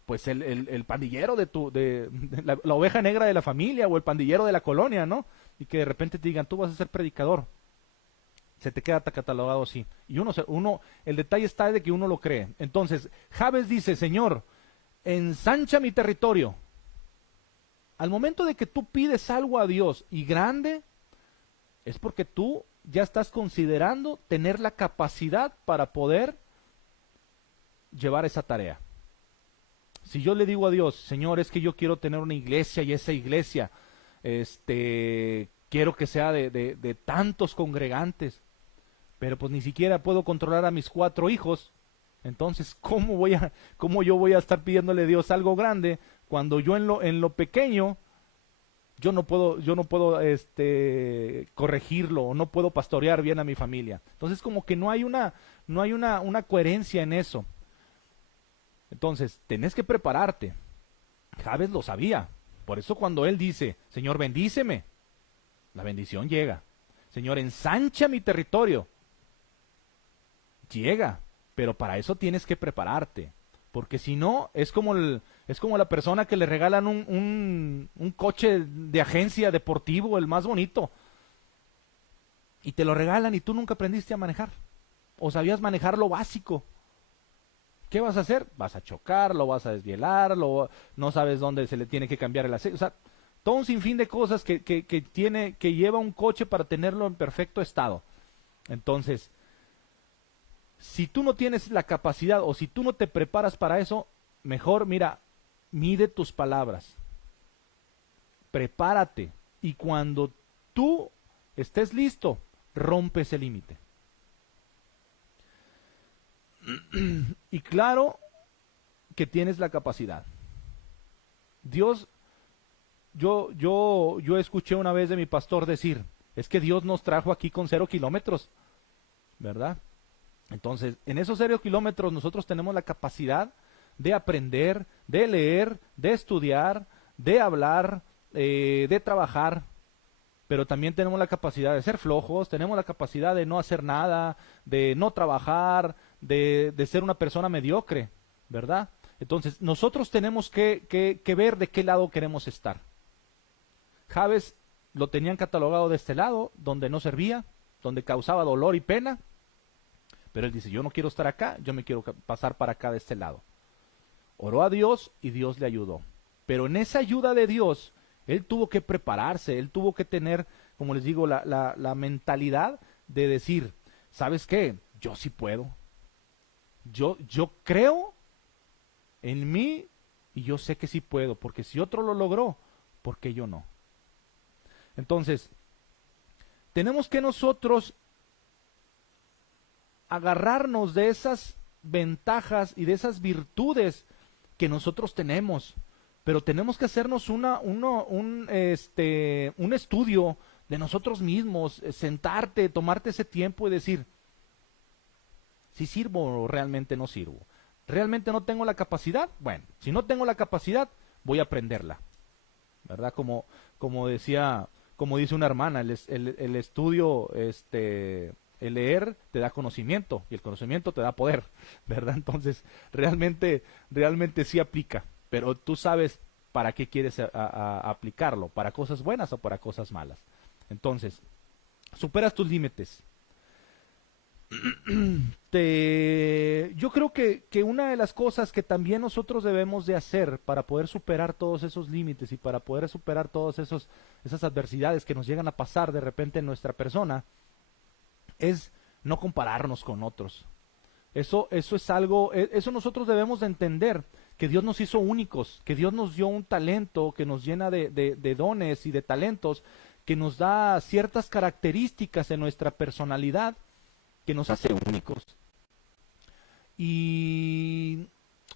pues el pandillero de la oveja negra de la familia o el pandillero de la colonia, ¿no? Y que de repente te digan, tú vas a ser predicador. Se te queda catalogado así. Y el detalle está de que uno lo cree. Entonces, Javes dice, Señor, ensancha mi territorio. Al momento de que tú pides algo a Dios y grande, es porque tú ya estás considerando tener la capacidad para poder llevar esa tarea. Si yo le digo a Dios, Señor, es que yo quiero tener una iglesia y esa iglesia, quiero que sea de tantos congregantes, pero pues ni siquiera puedo controlar a mis 4 hijos, entonces ¿cómo yo voy a estar pidiéndole a Dios algo grande cuando yo en lo pequeño yo no puedo corregirlo, o no puedo pastorear bien a mi familia? Entonces como que no hay una coherencia en eso. Entonces, tenés que prepararte. Javes lo sabía. Por eso cuando él dice, Señor, bendíceme, la bendición llega. Señor, ensancha mi territorio. Llega. Pero para eso tienes que prepararte. Porque si no, es como la persona que le regalan un coche de agencia deportivo, el más bonito. Y te lo regalan y tú nunca aprendiste a manejar. O sabías manejar lo básico. ¿Qué vas a hacer? Vas a chocar, lo vas a desvielar, no sabes dónde se le tiene que cambiar el aceite. O sea, todo un sinfín de cosas que lleva un coche para tenerlo en perfecto estado. Entonces, si tú no tienes la capacidad o si tú no te preparas para eso, mejor, mira, mide tus palabras. Prepárate. Y cuando tú estés listo, rompe ese límite. Y claro que tienes la capacidad. Dios, yo escuché una vez de mi pastor decir, es que Dios nos trajo aquí con 0 kilómetros, ¿verdad? Entonces, en esos 0 kilómetros nosotros tenemos la capacidad de aprender, de leer, de estudiar, de hablar, de trabajar, pero también tenemos la capacidad de ser flojos, tenemos la capacidad de no hacer nada, de no trabajar, de ser una persona mediocre, ¿verdad? Entonces, nosotros tenemos que ver de qué lado queremos estar. Javes lo tenían catalogado de este lado, donde no servía, donde causaba dolor y pena, pero él dice, yo no quiero estar acá, yo me quiero pasar para acá de este lado. Oró a Dios y Dios le ayudó. Pero en esa ayuda de Dios, él tuvo que prepararse, él tuvo que tener, como les digo, la mentalidad de decir, ¿sabes qué? Yo sí puedo. Yo creo en mí y yo sé que sí puedo, porque si otro lo logró, ¿por qué yo no? Entonces, tenemos que nosotros agarrarnos de esas ventajas y de esas virtudes que nosotros tenemos, pero tenemos que hacernos un estudio de nosotros mismos, sentarte, tomarte ese tiempo y decir, si sirvo o realmente no sirvo. ¿Realmente no tengo la capacidad? Bueno, si no tengo la capacidad, voy a aprenderla, ¿verdad? Como decía, como dice una hermana, el estudio, el leer te da conocimiento y el conocimiento te da poder, ¿verdad? Entonces, realmente sí aplica, pero tú sabes para qué quieres aplicarlo, para cosas buenas o para cosas malas. Entonces, superas tus límites. Yo creo que una de las cosas que también nosotros debemos de hacer para poder superar todos esos límites y para poder superar todas esas adversidades que nos llegan a pasar de repente en nuestra persona es no compararnos con otros. Eso es algo, eso nosotros debemos de entender, que Dios nos hizo únicos, que Dios nos dio un talento, que nos llena de dones y de talentos, que nos da ciertas características en nuestra personalidad, que nos hace únicos. Y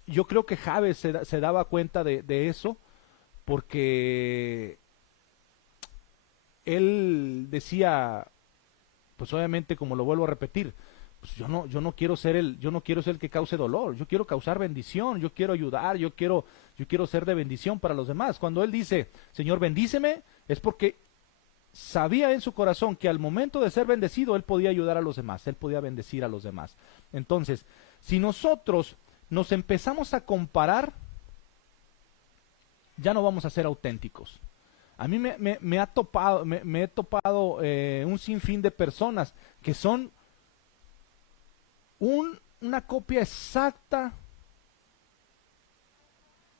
yo creo que Javes se daba cuenta de eso, porque él decía, pues obviamente, como lo vuelvo a repetir, pues yo no quiero ser el que cause dolor, yo quiero causar bendición, yo quiero ayudar, yo quiero ser de bendición para los demás. Cuando él dice, Señor, bendíceme, es porque sabía en su corazón que al momento de ser bendecido, él podía ayudar a los demás, él podía bendecir a los demás. Entonces, si nosotros nos empezamos a comparar, ya no vamos a ser auténticos. A mí me he topado un sinfín de personas que son una copia exacta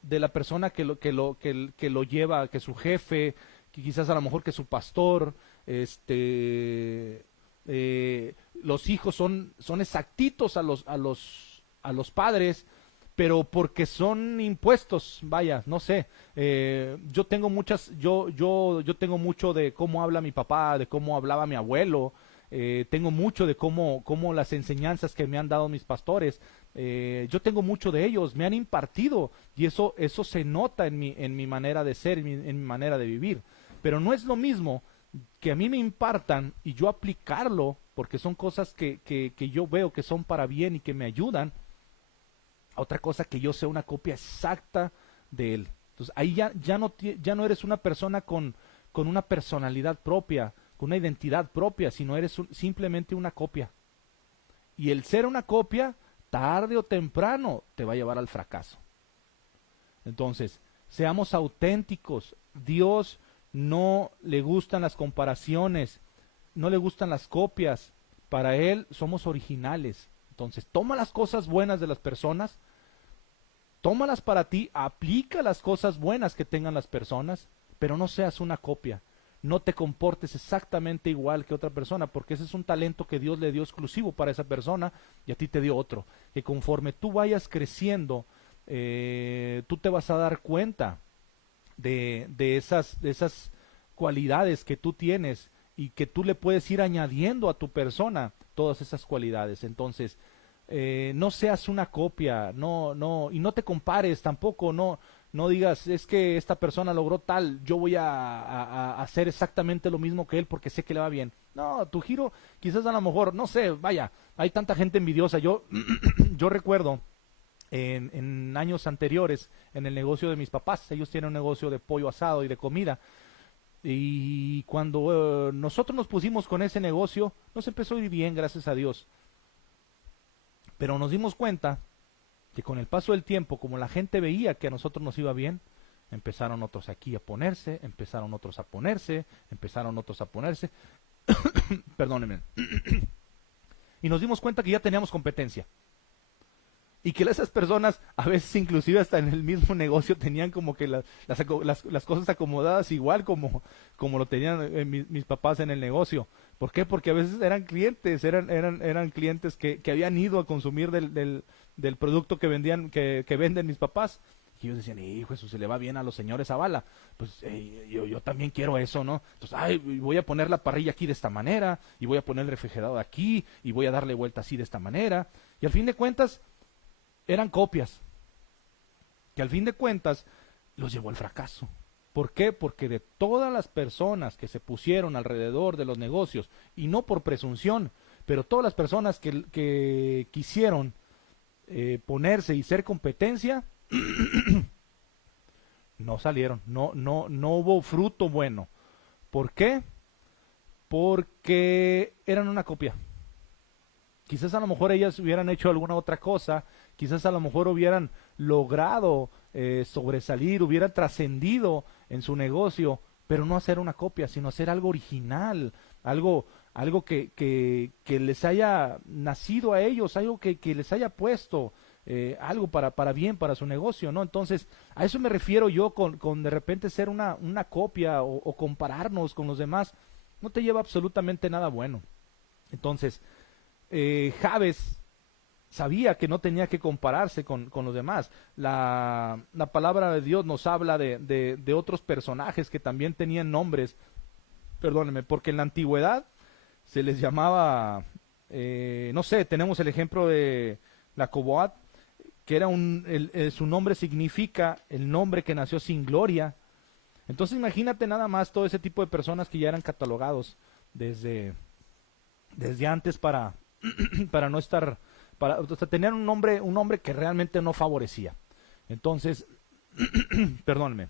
de la persona que lo lleva, que su jefe, que quizás a lo mejor que su pastor, los hijos son exactitos a los padres, pero porque son impuestos, vaya, no sé. Yo tengo mucho de cómo habla mi papá, de cómo hablaba mi abuelo, tengo mucho de cómo las enseñanzas que me han dado mis pastores, yo tengo mucho de ellos, me han impartido, y eso se nota en mi manera de ser, en mi manera de vivir. Pero no es lo mismo que a mí me impartan y yo aplicarlo, porque son cosas que yo veo que son para bien y que me ayudan, a otra cosa que yo sea una copia exacta de él. Entonces ahí ya no eres una persona con una personalidad propia, con una identidad propia, sino eres simplemente una copia. Y el ser una copia, tarde o temprano, te va a llevar al fracaso. Entonces, seamos auténticos. Dios no le gustan las comparaciones, no le gustan las copias. Para Él somos originales. Entonces, toma las cosas buenas de las personas, tómalas para ti, aplica las cosas buenas que tengan las personas, pero no seas una copia. No te comportes exactamente igual que otra persona, porque ese es un talento que Dios le dio exclusivo para esa persona y a ti te dio otro. Que conforme tú vayas creciendo, tú te vas a dar cuenta de esas cualidades que tú tienes y que tú le puedes ir añadiendo a tu persona todas esas cualidades. Entonces, no seas una copia, y no te compares tampoco, no digas, es que esta persona logró tal, yo voy a hacer exactamente lo mismo que él porque sé que le va bien. No, tu giro, quizás a lo mejor, no sé, vaya, hay tanta gente envidiosa. Yo recuerdo en años anteriores, en el negocio de mis papás, ellos tienen un negocio de pollo asado y de comida, y cuando nosotros nos pusimos con ese negocio, nos empezó a ir bien, gracias a Dios, pero nos dimos cuenta que con el paso del tiempo, como la gente veía que a nosotros nos iba bien, empezaron otros aquí a ponerse, empezaron otros a ponerse, empezaron otros a ponerse, perdónenme, y nos dimos cuenta que ya teníamos competencia. Y que esas personas, a veces inclusive hasta en el mismo negocio, tenían como que las cosas acomodadas igual como lo tenían mis papás en el negocio. ¿Por qué? Porque a veces eran clientes, eran clientes que habían ido a consumir del producto que venden mis papás. Y ellos decían, hijo, eso se le va bien a los señores Zavala. Pues yo también quiero eso, ¿no? Entonces, voy a poner la parrilla aquí de esta manera, y voy a poner el refrigerador aquí, y voy a darle vuelta así de esta manera. Y al fin de cuentas, eran copias, que al fin de cuentas los llevó al fracaso. ¿Por qué? Porque de todas las personas que se pusieron alrededor de los negocios, y no por presunción, pero todas las personas que quisieron ponerse y ser competencia, no salieron, no hubo fruto bueno. ¿Por qué? Porque eran una copia. Quizás a lo mejor ellas hubieran hecho alguna otra cosa, quizás a lo mejor hubieran logrado sobresalir, hubieran trascendido en su negocio, pero no hacer una copia, sino hacer algo original, algo que les haya nacido a ellos, algo que les haya puesto algo para bien, para su negocio, ¿no? Entonces, a eso me refiero yo con de repente ser una copia o compararnos con los demás, no te lleva absolutamente nada bueno. Entonces, Jabes sabía que no tenía que compararse con los demás. La palabra de Dios nos habla de otros personajes que también tenían nombres, perdónenme, porque en la antigüedad se les llamaba, no sé, tenemos el ejemplo de la Coboat, que era su nombre significa el nombre que nació sin gloria. Entonces imagínate nada más todo ese tipo de personas que ya eran catalogados desde antes para no estar, o sea, tenían un nombre que realmente no favorecía. Entonces, perdónme,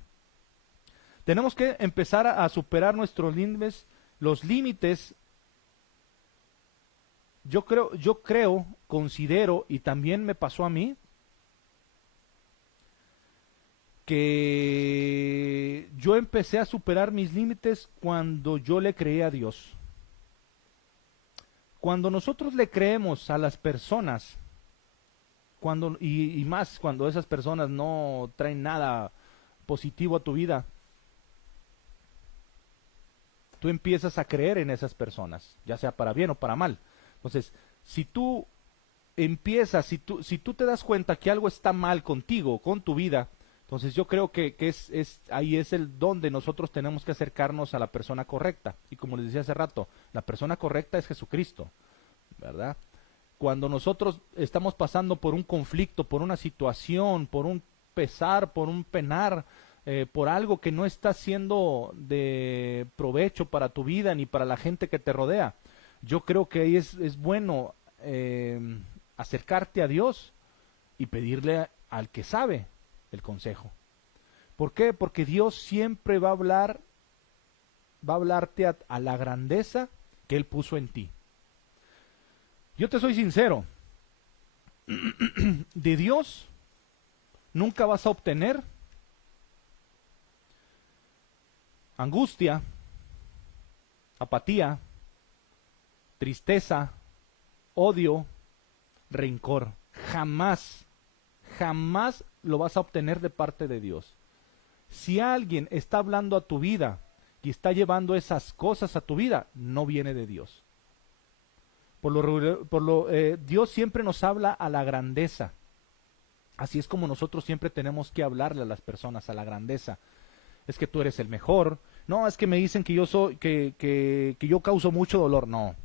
tenemos que empezar a superar nuestros límites, los límites. Yo creo, considero, y también me pasó a mí, que yo empecé a superar mis límites cuando yo le creé a Dios. Cuando nosotros le creemos a las personas, y más cuando esas personas no traen nada positivo a tu vida, tú empiezas a creer en esas personas, ya sea para bien o para mal. Entonces, si tú empiezas, si tú te das cuenta que algo está mal contigo, con tu vida, entonces yo creo que ahí es el donde nosotros tenemos que acercarnos a la persona correcta. Y como les decía hace rato, la persona correcta es Jesucristo, ¿verdad? Cuando nosotros estamos pasando por un conflicto, por una situación, por un pesar, por un penar, por algo que no está siendo de provecho para tu vida ni para la gente que te rodea, yo creo que ahí es bueno acercarte a Dios y pedirle al que sabe el consejo. ¿Por qué? Porque Dios siempre va a hablarte a la grandeza que Él puso en ti. Yo te soy sincero, de Dios nunca vas a obtener angustia, apatía, tristeza, odio, rencor. Jamás lo vas a obtener de parte de Dios. Si alguien está hablando a tu vida y está llevando esas cosas a tu vida, no viene de Dios. Dios siempre nos habla a la grandeza. Así es como nosotros siempre tenemos que hablarle a las personas, a la grandeza. Es que tú eres el mejor. No, es que me dicen que yo soy, que yo causo mucho dolor. No.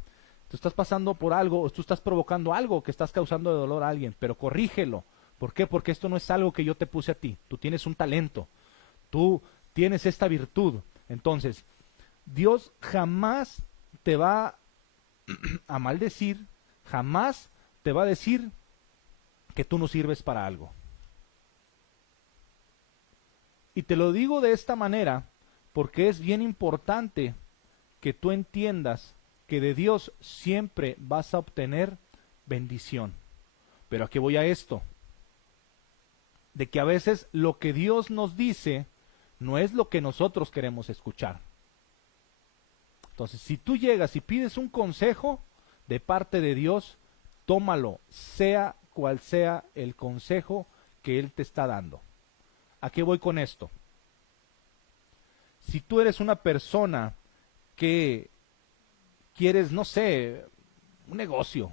tú estás pasando por algo, o tú estás provocando algo que estás causando de dolor a alguien, pero corrígelo. ¿Por qué? Porque esto no es algo que yo te puse a ti. Tú tienes un talento, tú tienes esta virtud. Entonces, Dios jamás te va a maldecir, jamás te va a decir que tú no sirves para algo. Y te lo digo de esta manera porque es bien importante que tú entiendas que de Dios siempre vas a obtener bendición. Pero ¿a qué voy a esto? De que a veces lo que Dios nos dice no es lo que nosotros queremos escuchar. Entonces, si tú llegas y pides un consejo de parte de Dios, tómalo, sea cual sea el consejo que Él te está dando. ¿A qué voy con esto? Si tú eres una persona que quieres, no sé, un negocio,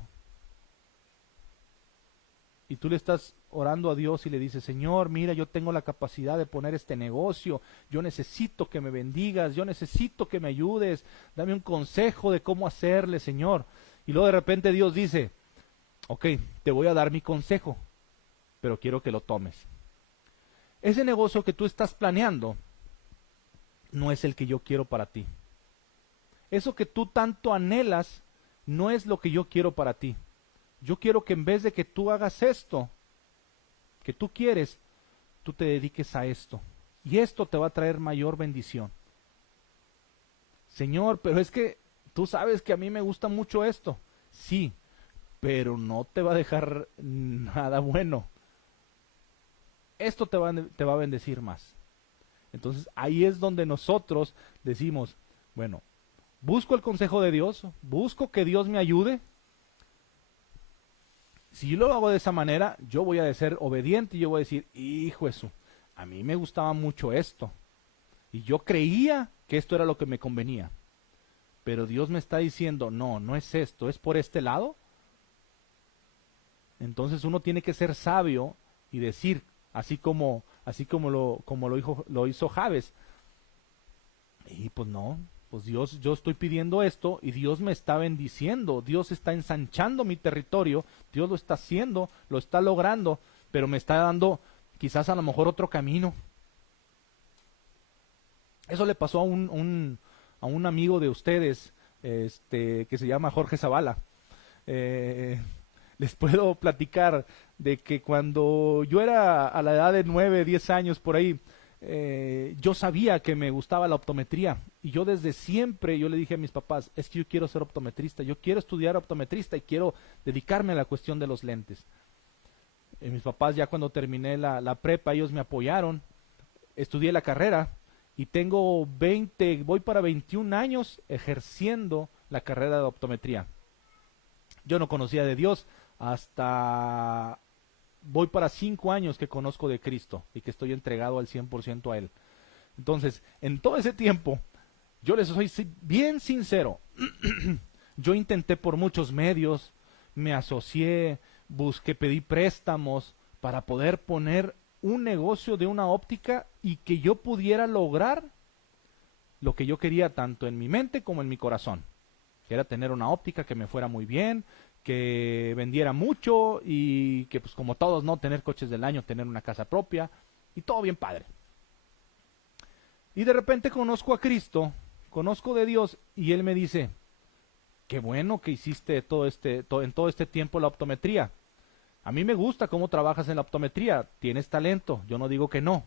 y tú le estás orando a Dios y le dices, Señor, mira, yo tengo la capacidad de poner este negocio, yo necesito que me bendigas, yo necesito que me ayudes, dame un consejo de cómo hacerle, Señor. Y luego de repente Dios dice, ok, te voy a dar mi consejo, pero quiero que lo tomes. Ese negocio que tú estás planeando no es el que yo quiero para ti. Eso que tú tanto anhelas no es lo que yo quiero para ti. Yo quiero que en vez de que tú hagas esto que tú quieres, tú te dediques a esto. Y esto te va a traer mayor bendición. Señor, pero es que tú sabes que a mí me gusta mucho esto. Sí, pero no te va a dejar nada bueno. Esto te va a bendecir más. Entonces ahí es donde nosotros decimos, bueno, busco el consejo de Dios, busco que Dios me ayude. Si yo lo hago de esa manera, yo voy a ser obediente y yo voy a decir, hijo eso, a mí me gustaba mucho esto. Y yo creía que esto era lo que me convenía. Pero Dios me está diciendo, no, no es esto, es por este lado. Entonces uno tiene que ser sabio y decir, así como lo hizo Jabes. Y pues no, pues Dios, yo estoy pidiendo esto y Dios me está bendiciendo, Dios está ensanchando mi territorio, Dios lo está haciendo, lo está logrando, pero me está dando quizás a lo mejor otro camino. Eso le pasó a un amigo de ustedes, que se llama Jorge Zavala. Les puedo platicar de que cuando yo era a la edad de 9, 10 años por ahí, yo sabía que me gustaba la optometría y yo desde siempre yo le dije a mis papás, es que yo quiero ser optometrista, yo quiero estudiar optometrista y quiero dedicarme a la cuestión de los lentes. Mis papás ya cuando terminé la prepa, ellos me apoyaron, estudié la carrera y tengo voy para 21 años ejerciendo la carrera de optometría. Yo no conocía de Dios hasta voy para 5 años que conozco de Cristo y que estoy entregado al 100% a Él. Entonces, en todo ese tiempo, yo les soy bien sincero, yo intenté por muchos medios, me asocié, busqué, pedí préstamos para poder poner un negocio de una óptica y que yo pudiera lograr lo que yo quería tanto en mi mente como en mi corazón, que era tener una óptica que me fuera muy bien, que vendiera mucho y que pues como todos, ¿no? Tener coches del año, tener una casa propia y todo bien padre. Y de repente conozco a Cristo, conozco de Dios y Él me dice, qué bueno que hiciste en todo este tiempo la optometría. A mí me gusta cómo trabajas en la optometría, tienes talento, yo no digo que no,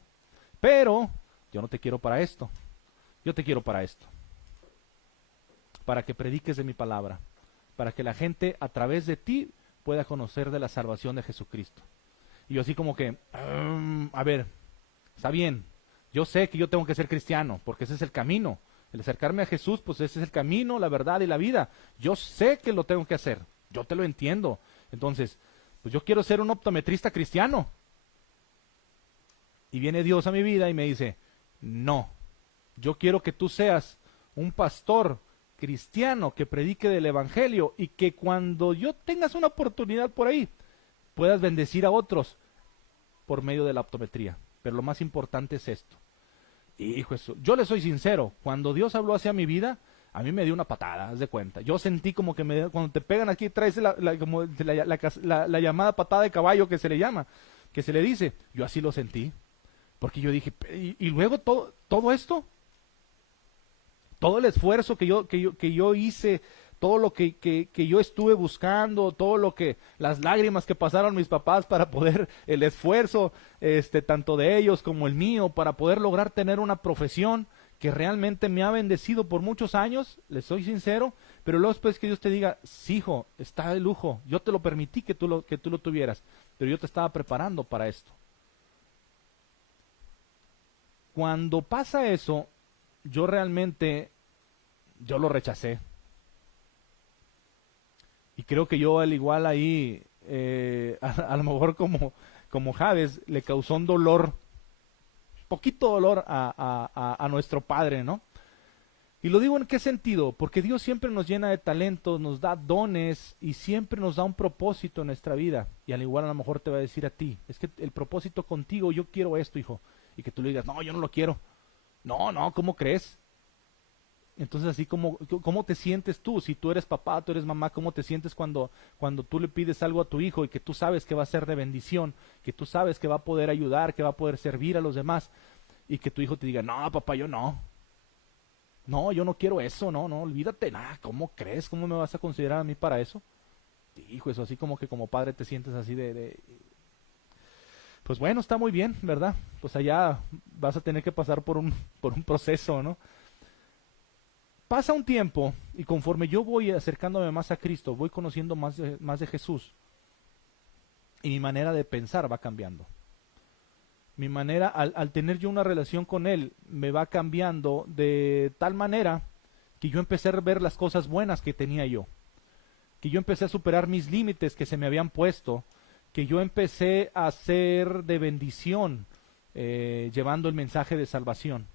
pero yo no te quiero para esto, yo te quiero para esto, para que prediques de mi palabra, para que la gente a través de ti pueda conocer de la salvación de Jesucristo. Y yo así como que, a ver, está bien, yo sé que yo tengo que ser cristiano, porque ese es el camino, el acercarme a Jesús, pues ese es el camino, la verdad y la vida. Yo sé que lo tengo que hacer, yo te lo entiendo. Entonces, pues yo quiero ser un optometrista cristiano. Y viene Dios a mi vida y me dice, no, yo quiero que tú seas un pastor cristiano que predique del evangelio y que cuando yo tengas una oportunidad por ahí, puedas bendecir a otros por medio de la optometría. Pero lo más importante es esto. Hijo, eso, yo le soy sincero, cuando Dios habló hacia mi vida, a mí me dio una patada, haz de cuenta. Yo sentí como que cuando te pegan aquí, traes la llamada patada de caballo que se le llama, que se le dice. Yo así lo sentí, porque yo dije, y luego todo esto, todo el esfuerzo que yo hice, todo lo que yo estuve buscando, las lágrimas que pasaron mis papás para poder, el esfuerzo, tanto de ellos como el mío, para poder lograr tener una profesión que realmente me ha bendecido por muchos años, les soy sincero, pero luego después que Dios te diga, sí, hijo, está de lujo, yo te lo permití que tú lo tuvieras, pero yo te estaba preparando para esto. Cuando pasa eso, yo lo rechacé. Y creo que yo al igual ahí, a lo mejor como Javes, le causó un dolor, poquito dolor a nuestro Padre, ¿no? Y lo digo en qué sentido, porque Dios siempre nos llena de talentos, nos da dones y siempre nos da un propósito en nuestra vida. Y al igual a lo mejor te va a decir a ti, es que el propósito contigo, yo quiero esto, hijo. Y que tú le digas, no, yo no lo quiero. No, ¿cómo crees? Entonces así ¿cómo te sientes tú? Si tú eres papá, tú eres mamá, ¿cómo te sientes cuando tú le pides algo a tu hijo y que tú sabes que va a ser de bendición, que tú sabes que va a poder ayudar, que va a poder servir a los demás y que tu hijo te diga, no, papá, yo no. No, yo no quiero eso, no, olvídate, ¿cómo crees? ¿Cómo me vas a considerar a mí para eso? Hijo, eso así como que como padre te sientes así pues bueno, está muy bien, ¿verdad? Pues allá vas a tener que pasar por un proceso, ¿no? Pasa un tiempo y conforme yo voy acercándome más a Cristo, voy conociendo más de Jesús y mi manera de pensar va cambiando. Mi manera, al tener yo una relación con Él, me va cambiando de tal manera que yo empecé a ver las cosas buenas que tenía yo, que yo empecé a superar mis límites que se me habían puesto, que yo empecé a ser de bendición, llevando el mensaje de salvación.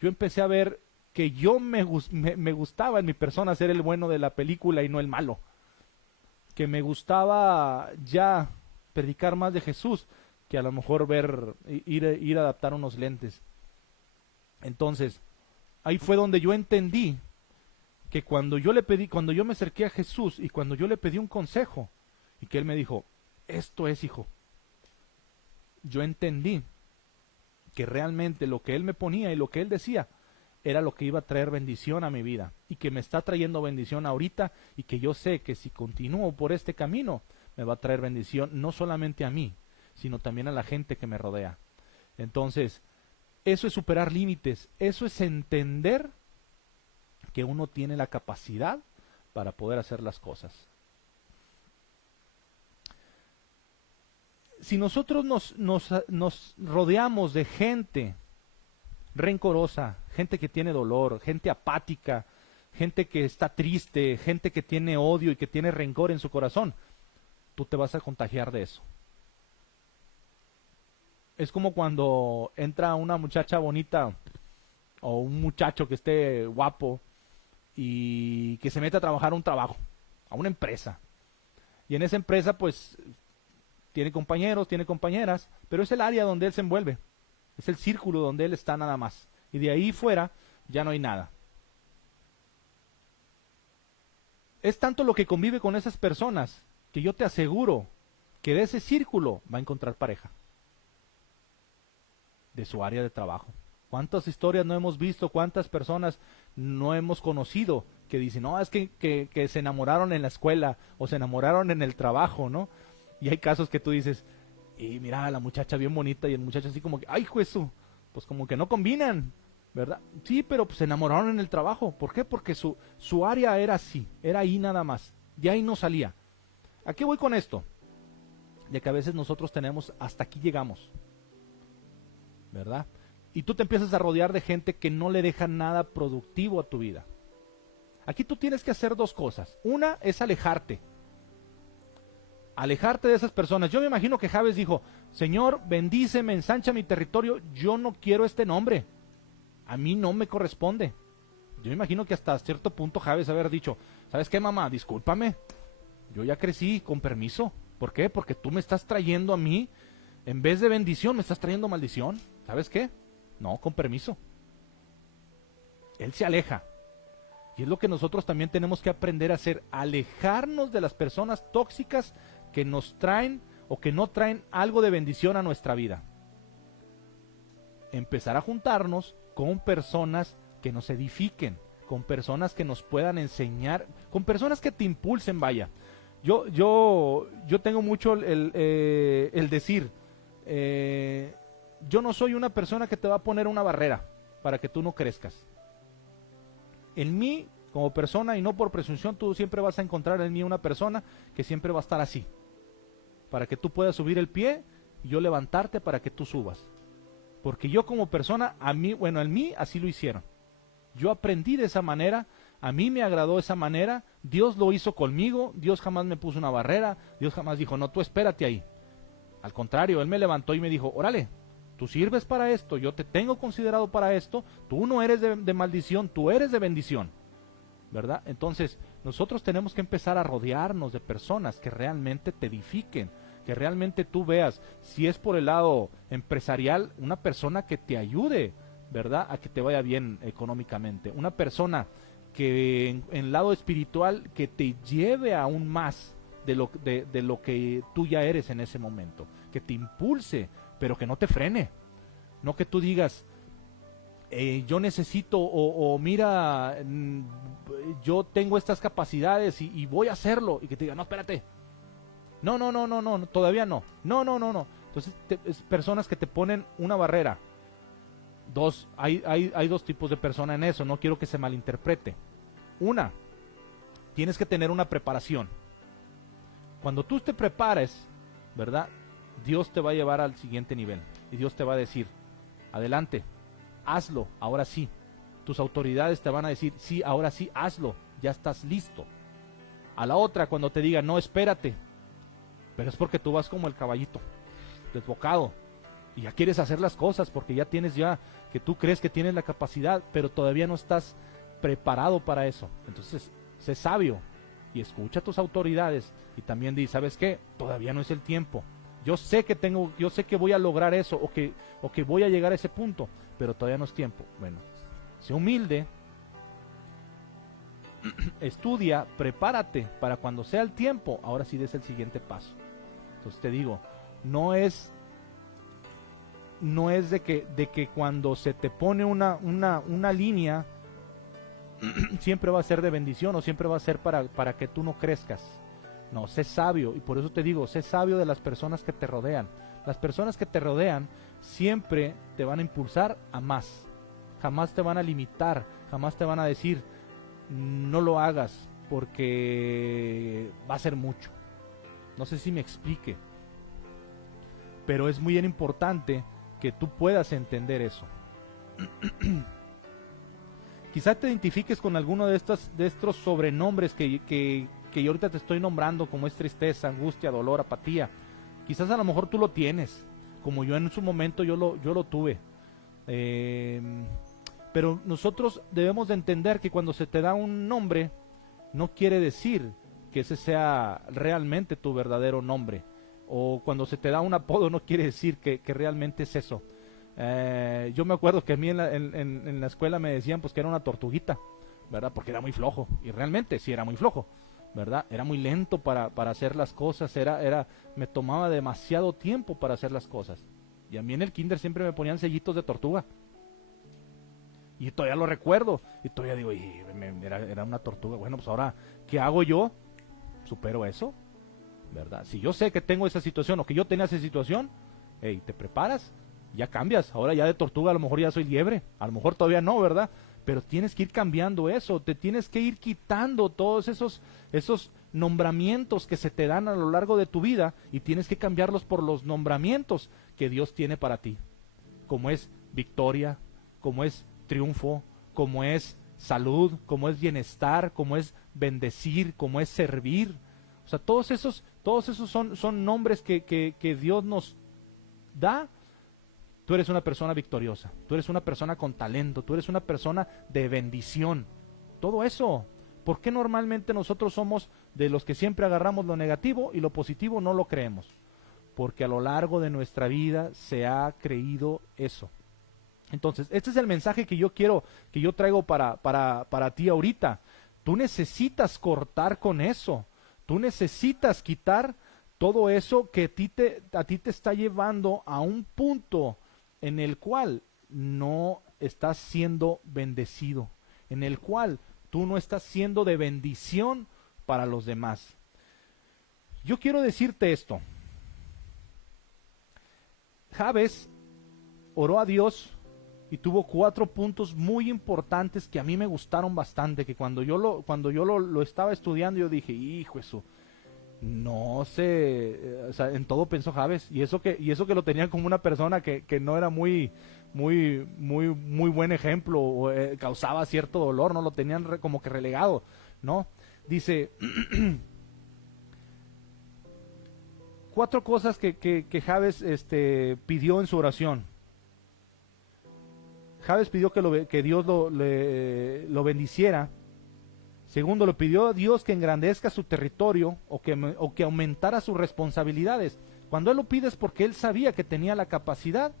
Yo empecé a ver que me gustaba en mi persona ser el bueno de la película y no el malo, que me gustaba ya predicar más de Jesús que a lo mejor ir a adaptar unos lentes. Entonces, ahí fue donde yo entendí que cuando yo me acerqué a Jesús y cuando yo le pedí un consejo y que Él me dijo, esto es, hijo, yo entendí que realmente lo que Él me ponía y lo que Él decía era lo que iba a traer bendición a mi vida y que me está trayendo bendición ahorita y que yo sé que si continúo por este camino me va a traer bendición no solamente a mí, sino también a la gente que me rodea. Entonces, eso es superar límites, eso es entender que uno tiene la capacidad para poder hacer las cosas. Si nosotros nos rodeamos de gente rencorosa, gente que tiene dolor, gente apática, gente que está triste, gente que tiene odio y que tiene rencor en su corazón, tú te vas a contagiar de eso. Es como cuando entra una muchacha bonita o un muchacho que esté guapo y que se mete a trabajar a una empresa. Y en esa empresa pues tiene compañeros, tiene compañeras, pero es el área donde él se envuelve. Es el círculo donde él está nada más. Y de ahí fuera ya no hay nada. Es tanto lo que convive con esas personas que yo te aseguro que de ese círculo va a encontrar pareja. De su área de trabajo. ¿Cuántas historias no hemos visto? ¿Cuántas personas no hemos conocido que dicen, no, es que se enamoraron en la escuela o se enamoraron en el trabajo, ¿no? Y hay casos que tú dices, y mira, la muchacha bien bonita y el muchacho así como que, ay, juez, pues como que no combinan, ¿verdad? Sí, pero pues se enamoraron en el trabajo. ¿Por qué? Porque su área era así, era ahí nada más. De ahí no salía. ¿A qué voy con esto? De que a veces nosotros tenemos, hasta aquí llegamos, ¿verdad? Y tú te empiezas a rodear de gente que no le deja nada productivo a tu vida. Aquí tú tienes que hacer dos cosas. Una es alejarte de esas personas. Yo me imagino que Javes dijo, Señor, bendíceme, ensancha mi territorio, yo no quiero este nombre, a mí no me corresponde. Yo me imagino que hasta cierto punto Javes haber dicho, ¿sabes qué, mamá? Discúlpame, yo ya crecí, con permiso. ¿Por qué? Porque tú me estás trayendo a mí, en vez de bendición, me estás trayendo maldición. ¿Sabes qué? No, con permiso. Él se aleja. Y es lo que nosotros también tenemos que aprender a hacer, alejarnos de las personas tóxicas que nos traen o que no traen algo de bendición a nuestra vida. Empezar a juntarnos con personas que nos edifiquen, con personas que nos puedan enseñar, con personas que te impulsen, vaya. Yo tengo mucho el decir, yo no soy una persona que te va a poner una barrera para que tú no crezcas. En mí, como persona, y no por presunción, tú siempre vas a encontrar en mí una persona que siempre va a estar así, para que tú puedas subir el pie y yo levantarte para que tú subas. Porque yo como persona, en mí así lo hicieron. Yo aprendí de esa manera, a mí me agradó esa manera, Dios lo hizo conmigo, Dios jamás me puso una barrera, Dios jamás dijo, no, tú espérate ahí. Al contrario, Él me levantó y me dijo, órale, tú sirves para esto, yo te tengo considerado para esto, tú no eres de maldición, tú eres de bendición, ¿verdad? Entonces, nosotros tenemos que empezar a rodearnos de personas que realmente te edifiquen, que realmente tú veas, si es por el lado empresarial, una persona que te ayude, ¿verdad? A que te vaya bien económicamente, una persona que en el lado espiritual que te lleve aún más de lo que tú ya eres en ese momento, que te impulse, pero que no te frene, no que tú digas, yo necesito, mira, yo tengo estas capacidades y voy a hacerlo, y que te diga, no, espérate, no, todavía no. Entonces, es personas que te ponen una barrera. Hay dos tipos de personas en eso, no quiero que se malinterprete. Una, tienes que tener una preparación. Cuando tú te prepares, ¿verdad? Dios te va a llevar al siguiente nivel. Y Dios te va a decir, adelante, hazlo, ahora sí. Tus autoridades te van a decir, sí, ahora sí, hazlo, ya estás listo. A la otra, cuando te diga, no, espérate, pero es porque tú vas como el caballito, desbocado, y ya quieres hacer las cosas porque ya tienes que tú crees que tienes la capacidad, pero todavía no estás preparado para eso. Entonces, sé sabio y escucha a tus autoridades y también di, ¿sabes qué? Todavía no es el tiempo. Yo sé que voy a lograr eso o que voy a llegar a ese punto, pero todavía no es tiempo. Bueno, sé humilde, estudia, prepárate para cuando sea el tiempo, ahora sí des el siguiente paso. Entonces te digo, no es de que cuando se te pone una línea siempre va a ser de bendición o siempre va a ser para que tú no crezcas. No, sé sabio, y por eso te digo, sé sabio de las personas que te rodean. Las personas que te rodean siempre te van a impulsar a más. Jamás te van a limitar, jamás te van a decir, no lo hagas porque va a ser mucho. No sé si me explique, pero es muy importante que tú puedas entender eso. Quizá te identifiques con alguno de estos sobrenombres que yo ahorita te estoy nombrando, como es tristeza, angustia, dolor, apatía. Quizás a lo mejor tú lo tienes, como yo en su momento yo lo tuve. Pero nosotros debemos de entender que cuando se te da un nombre, no quiere decir que ese sea realmente tu verdadero nombre. O cuando se te da un apodo, no quiere decir que realmente es eso. Yo me acuerdo que a mí en la escuela me decían pues que era una tortuguita, ¿verdad? Porque era muy flojo, y realmente sí era muy flojo, ¿verdad? Era muy lento para hacer las cosas, me tomaba demasiado tiempo para hacer las cosas. Y a mí en el kinder siempre me ponían sellitos de tortuga. Y todavía lo recuerdo, y todavía digo, era una tortuga. Bueno, pues ahora, ¿qué hago yo? Supero eso, ¿verdad? Si yo sé que tengo esa situación, o que yo tenía esa situación, hey, te preparas, ya cambias, ahora ya de tortuga a lo mejor ya soy liebre, a lo mejor todavía no, ¿verdad? Pero tienes que ir cambiando eso, te tienes que ir quitando todos esos nombramientos que se te dan a lo largo de tu vida, y tienes que cambiarlos por los nombramientos que Dios tiene para ti, como es victoria, como es triunfo, como es salud, como es bienestar, como es bendecir, como es servir. O sea, todos esos son nombres que Dios nos da. Tú eres una persona victoriosa, tú eres una persona con talento, tú eres una persona de bendición. Todo eso. ¿Por qué normalmente nosotros somos de los que siempre agarramos lo negativo y lo positivo no lo creemos? Porque a lo largo de nuestra vida se ha creído eso. Entonces, este es el mensaje que yo traigo para ti ahorita. Tú necesitas cortar con eso. Tú necesitas quitar todo eso que a ti te está llevando a un punto en el cual no estás siendo bendecido, en el cual tú no estás siendo de bendición para los demás. Yo quiero decirte esto. Jabes oró a Dios y tuvo 4 puntos muy importantes que a mí me gustaron bastante, que cuando yo lo estaba estudiando yo dije, hijo eso, no sé, o sea, en todo pensó Jabes, y eso que lo tenía como una persona que no era muy buen ejemplo, o causaba cierto dolor, no lo tenían como que relegado, ¿no? Dice 4 cosas que Jabes pidió en su oración. Jabes pidió que Dios lo bendiciera. Segundo, le pidió a Dios que engrandezca su territorio o que aumentara sus responsabilidades. Cuando él lo pide es porque él sabía que tenía la capacidad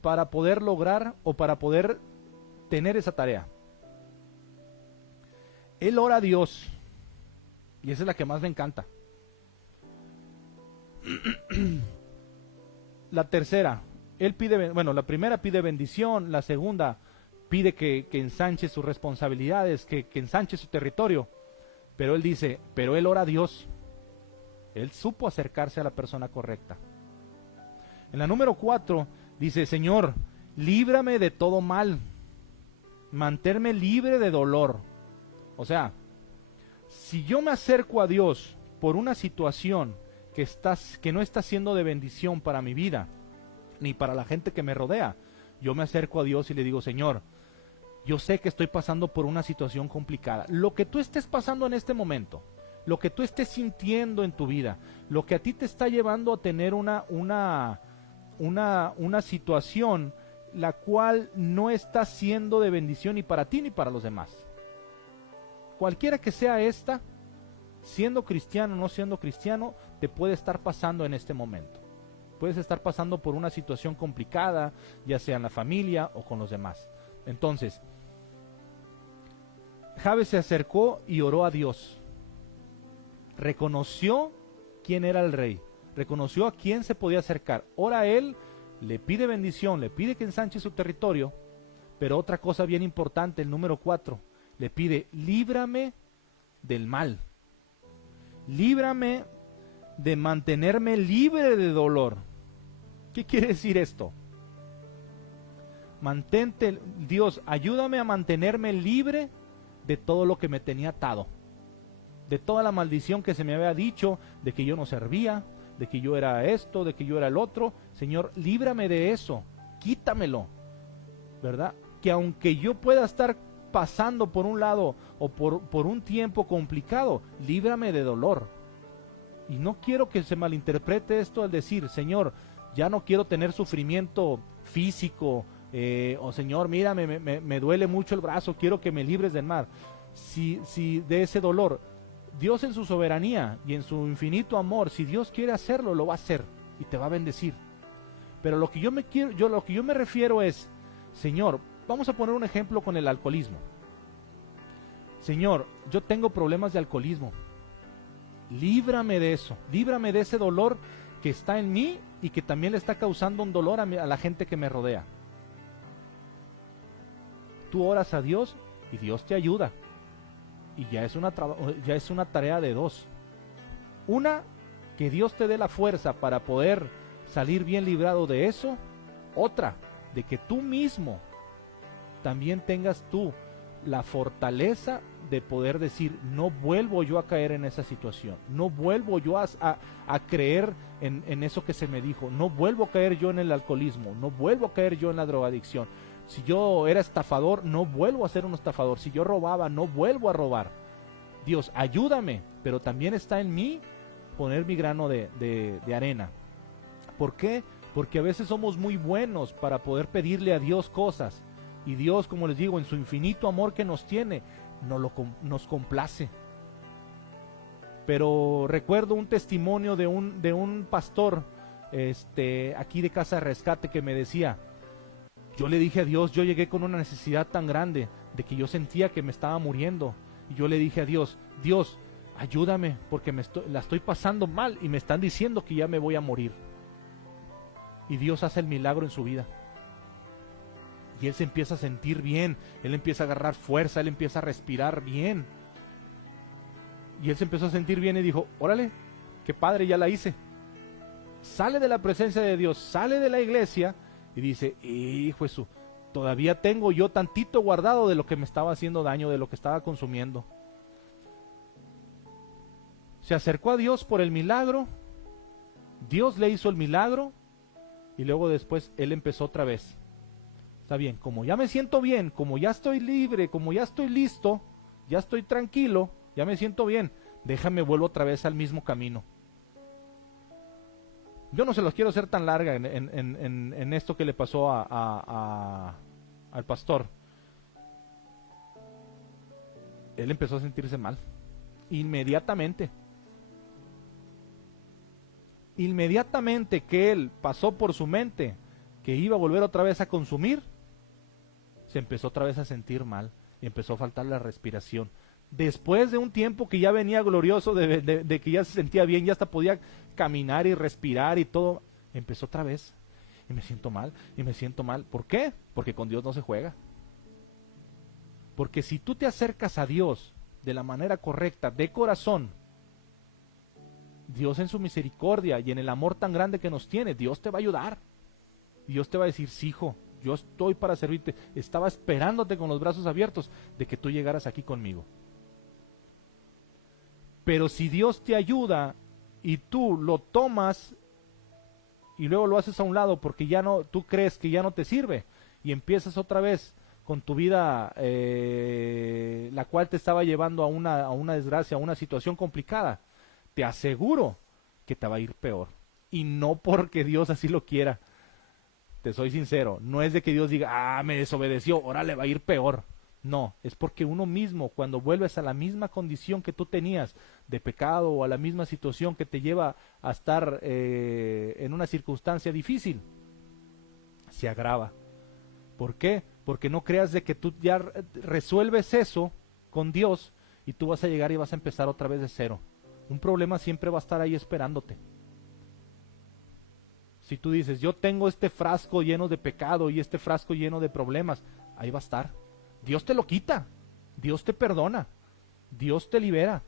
para poder lograr o para poder tener esa tarea. Él ora a Dios, y esa es la que más me encanta. La tercera, él pide, bueno, la primera pide bendición, la segunda pide que ensanche sus responsabilidades, que ensanche su territorio, pero él dice, pero él ora a Dios. Él supo acercarse a la persona correcta. En la número 4 dice, Señor, líbrame de todo mal, manténme libre de dolor. O sea, si yo me acerco a Dios por una situación que no está siendo de bendición para mi vida, ni para la gente que me rodea, yo me acerco a Dios y le digo, Señor, yo sé que estoy pasando por una situación complicada. Lo que tú estés pasando en este momento, lo que tú estés sintiendo en tu vida, lo que a ti te está llevando a tener una situación la cual no está siendo de bendición ni para ti ni para los demás. Cualquiera que sea esta, siendo cristiano o no siendo cristiano, te puede estar pasando en este momento. Puedes estar pasando por una situación complicada, ya sea en la familia o con los demás. Entonces, Jabes se acercó y oró a Dios. Reconoció quién era el rey. Reconoció a quién se podía acercar. Ora a él, le pide bendición, le pide que ensanche su territorio. Pero otra cosa bien importante, el número 4, le pide, líbrame del mal. Líbrame de mantenerme libre de dolor. ¿Qué quiere decir esto? Mantente, Dios, ayúdame a mantenerme libre de todo lo que me tenía atado, de toda la maldición que se me había dicho, de que yo no servía, de que yo era esto, de que yo era el otro. Señor, líbrame de eso, quítamelo, ¿verdad? Que aunque yo pueda estar pasando por un lado o por un tiempo complicado, líbrame de dolor. Y no quiero que se malinterprete esto al decir, Señor, ya no quiero tener sufrimiento físico, o Señor, mira, me duele mucho el brazo, quiero que me libres del mal. Si de ese dolor, Dios en su soberanía y en su infinito amor, si Dios quiere hacerlo, lo va a hacer y te va a bendecir. Pero lo que yo me refiero es, Señor, vamos a poner un ejemplo con el alcoholismo. Señor, yo tengo problemas de alcoholismo. Líbrame de eso, líbrame de ese dolor que está en mí y que también le está causando un dolor a la gente que me rodea. Tú oras a Dios y Dios te ayuda. Y ya es una tarea de dos. Una, que Dios te dé la fuerza para poder salir bien librado de eso. Otra, de que tú mismo también tengas tú la fortaleza de poder decir, no vuelvo yo a caer en esa situación, no vuelvo yo a creer en eso que se me dijo, no vuelvo a caer yo en el alcoholismo, no vuelvo a caer yo en la drogadicción. Si yo era estafador, no vuelvo a ser un estafador. Si yo robaba, no vuelvo a robar. Dios, ayúdame, pero también está en mí poner mi grano de arena. ¿Por qué? Porque a veces somos muy buenos para poder pedirle a Dios cosas. Y Dios, como les digo, en su infinito amor que nos tiene, nos complace. Pero recuerdo un testimonio de un pastor aquí de Casa de Rescate que me decía, yo le dije a Dios, yo llegué con una necesidad tan grande de que yo sentía que me estaba muriendo. Y yo le dije a Dios, Dios, ayúdame porque la estoy pasando mal y me están diciendo que ya me voy a morir. Y Dios hace el milagro en su vida. Y él se empieza a sentir bien, él empieza a agarrar fuerza, él empieza a respirar bien. Y él se empezó a sentir bien y dijo, órale, qué padre, ya la hice. Sale de la presencia de Dios, sale de la iglesia y dice, hijo Jesús, todavía tengo yo tantito guardado de lo que me estaba haciendo daño, de lo que estaba consumiendo. Se acercó a Dios por el milagro, Dios le hizo el milagro y luego después él empezó otra vez. Está bien, como ya me siento bien, como ya estoy libre, como ya estoy listo, ya estoy tranquilo, ya me siento bien, déjame vuelvo otra vez al mismo camino. Yo no se los quiero hacer tan larga en esto que le pasó al pastor. Él empezó a sentirse mal, inmediatamente. Inmediatamente que él pasó por su mente que iba a volver otra vez a consumir, se empezó otra vez a sentir mal y empezó a faltar la respiración. Después de un tiempo que ya venía glorioso, de que ya se sentía bien, ya hasta podía caminar y respirar y todo, empezó otra vez. Y me siento mal, y me siento mal. ¿Por qué? Porque con Dios no se juega. Porque si tú te acercas a Dios de la manera correcta, de corazón, Dios en su misericordia y en el amor tan grande que nos tiene, Dios te va a ayudar. Dios te va a decir, sí, hijo, yo estoy para servirte. Estaba esperándote con los brazos abiertos de que tú llegaras aquí conmigo. Pero si Dios te ayuda y tú lo tomas y luego lo haces a un lado porque ya no, tú crees que ya no te sirve y empiezas otra vez con tu vida, la cual te estaba llevando a una desgracia, a una situación complicada, te aseguro que te va a ir peor. Y no porque Dios así lo quiera. Te soy sincero, no es de que Dios diga, me desobedeció, ahora le va a ir peor. No, es porque uno mismo, cuando vuelves a la misma condición que tú tenías de pecado o a la misma situación que te lleva a estar en una circunstancia difícil, se agrava. ¿Por qué? Porque no creas de que tú ya resuelves eso con Dios y tú vas a llegar y vas a empezar otra vez de cero. Un problema siempre va a estar ahí esperándote. Si tú dices, yo tengo este frasco lleno de pecado y este frasco lleno de problemas, ahí va a estar. Dios te lo quita, Dios te perdona, Dios te libera.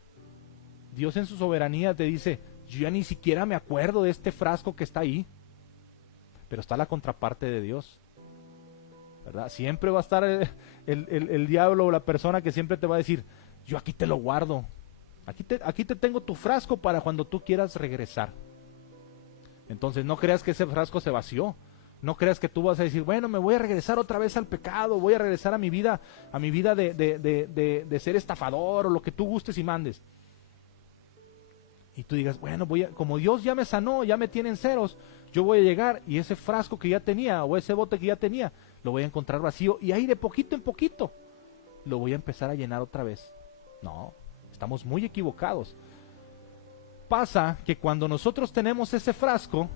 Dios en su soberanía te dice, yo ya ni siquiera me acuerdo de este frasco que está ahí. Pero está la contraparte de Dios, ¿verdad? Siempre va a estar el diablo o la persona que siempre te va a decir, yo aquí te lo guardo, aquí te tengo tu frasco para cuando tú quieras regresar. Entonces no creas que ese frasco se vació. No creas que tú vas a decir, bueno, me voy a regresar otra vez al pecado, voy a regresar a mi vida de ser estafador o lo que tú gustes y mandes. Y tú digas, bueno, como Dios ya me sanó, ya me tiene en ceros, yo voy a llegar y ese frasco que ya tenía o ese bote que ya tenía, lo voy a encontrar vacío y ahí de poquito en poquito lo voy a empezar a llenar otra vez. No, estamos muy equivocados. Pasa que cuando nosotros tenemos ese frasco,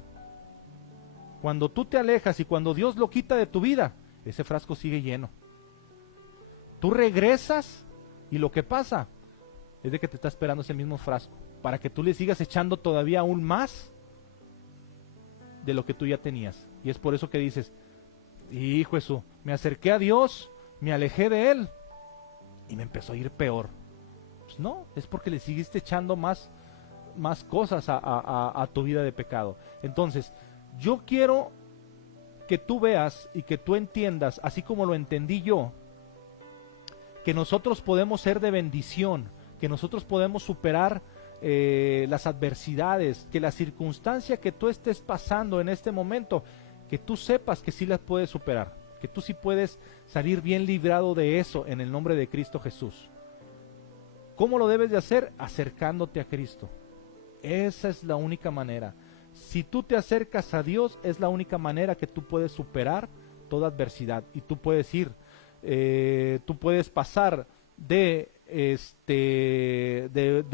cuando tú te alejas y cuando Dios lo quita de tu vida, ese frasco sigue lleno. Tú regresas y lo que pasa es de que te está esperando ese mismo frasco para que tú le sigas echando todavía aún más de lo que tú ya tenías. Y es por eso que dices, hijo Jesús, me acerqué a Dios, me alejé de Él y me empezó a ir peor. Pues no, es porque le siguiste echando más cosas a tu vida de pecado. Entonces, yo quiero que tú veas y que tú entiendas, así como lo entendí yo, que nosotros podemos ser de bendición, que nosotros podemos superar las adversidades, que la circunstancia que tú estés pasando en este momento, que tú sepas que sí las puedes superar, que tú sí puedes salir bien librado de eso en el nombre de Cristo Jesús. ¿Cómo lo debes de hacer? Acercándote a Cristo. Esa es la única manera. Si tú te acercas a Dios, es la única manera que tú puedes superar toda adversidad. Y tú puedes tú puedes pasar de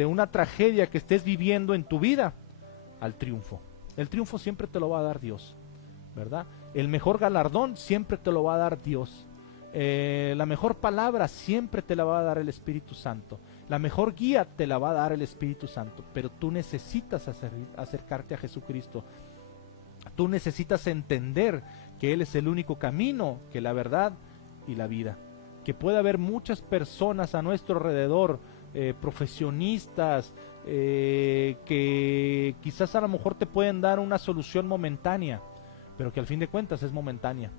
una tragedia que estés viviendo en tu vida al triunfo. El triunfo siempre te lo va a dar Dios, ¿verdad? El mejor galardón siempre te lo va a dar Dios. La mejor palabra siempre te la va a dar el Espíritu Santo. La mejor guía te la va a dar el Espíritu Santo. Pero tú necesitas acercarte a Jesucristo. Tú necesitas entender que Él es el único camino, que la verdad y la vida. Que puede haber muchas personas a nuestro alrededor, profesionistas, que quizás a lo mejor te pueden dar una solución momentánea, pero que al fin de cuentas es momentánea.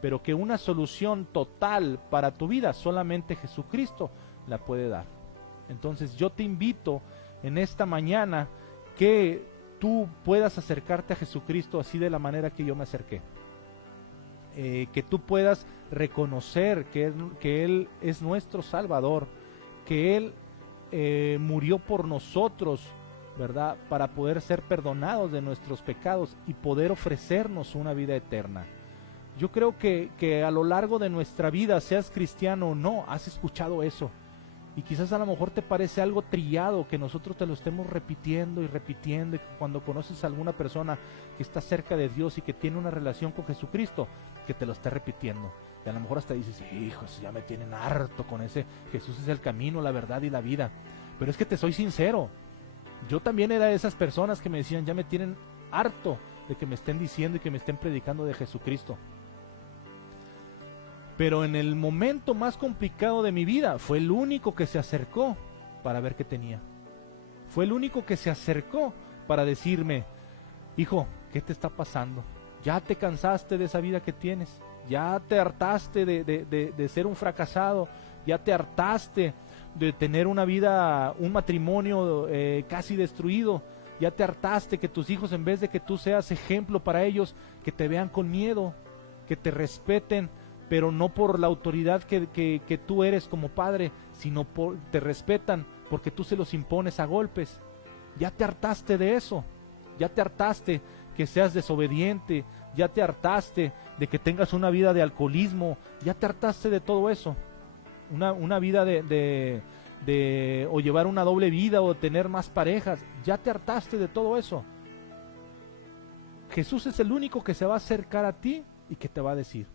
Pero que una solución total para tu vida solamente Jesucristo la puede dar. Entonces yo te invito en esta mañana que tú puedas acercarte a Jesucristo así de la manera que yo me acerqué. Que tú puedas reconocer que Él es nuestro Salvador, que Él murió por nosotros, ¿verdad? Para poder ser perdonados de nuestros pecados y poder ofrecernos una vida eterna. Yo creo que a lo largo de nuestra vida, seas cristiano o no, has escuchado eso. Y quizás a lo mejor te parece algo trillado que nosotros te lo estemos repitiendo y repitiendo, y que cuando conoces a alguna persona que está cerca de Dios y que tiene una relación con Jesucristo, que te lo esté repitiendo. Y a lo mejor hasta dices, hijos, ya me tienen harto con ese Jesús es el camino, la verdad y la vida. Pero es que te soy sincero, yo también era de esas personas que me decían, ya me tienen harto de que me estén diciendo y que me estén predicando de Jesucristo. Pero en el momento más complicado de mi vida, fue el único que se acercó para ver qué tenía. Fue el único que se acercó para decirme, hijo, ¿qué te está pasando? ¿Ya te cansaste de esa vida que tienes? ¿Ya te hartaste de ser un fracasado? ¿Ya te hartaste de tener una vida, un matrimonio casi destruido? ¿Ya te hartaste que tus hijos, en vez de que tú seas ejemplo para ellos, que te vean con miedo, que te respeten, pero no por la autoridad que tú eres como padre, sino te respetan porque tú se los impones a golpes? ¿Ya te hartaste de eso? ¿Ya te hartaste que seas desobediente? ¿Ya te hartaste de que tengas una vida de alcoholismo? ¿Ya te hartaste de todo eso? Una vida o llevar una doble vida o tener más parejas. ¿Ya te hartaste de todo eso? Jesús es el único que se va a acercar a ti y que te va a decir,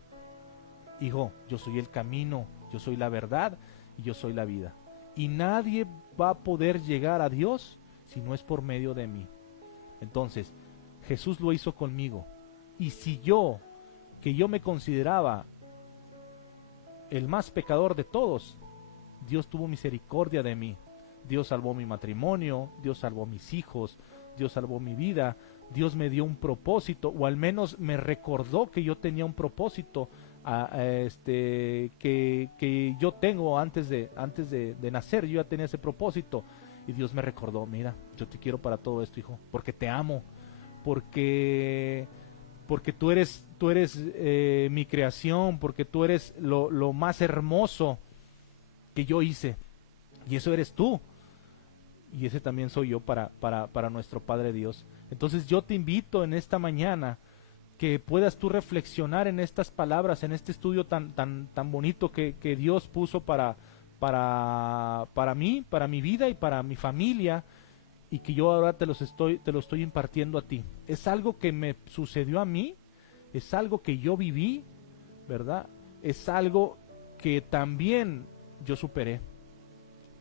hijo, yo soy el camino, yo soy la verdad y yo soy la vida. Y nadie va a poder llegar a Dios si no es por medio de mí. Entonces, Jesús lo hizo conmigo. Y si que yo me consideraba el más pecador de todos, Dios tuvo misericordia de mí. Dios salvó mi matrimonio, Dios salvó mis hijos, Dios salvó mi vida, Dios me dio un propósito, o al menos me recordó que yo tenía un propósito que yo tengo antes de nacer. Yo ya tenía ese propósito y Dios me recordó, mira, yo te quiero para todo esto, hijo, porque te amo, porque tú eres mi creación, porque tú eres lo más hermoso que yo hice, y eso eres tú, y ese también soy yo para nuestro Padre Dios. Entonces yo te invito en esta mañana que puedas tú reflexionar en estas palabras, en este estudio tan bonito que Dios puso para mí, para mi vida y para mi familia, y que yo ahora te lo estoy impartiendo a ti. Es algo que me sucedió a mí, es algo que yo viví, ¿verdad? Es algo que también yo superé,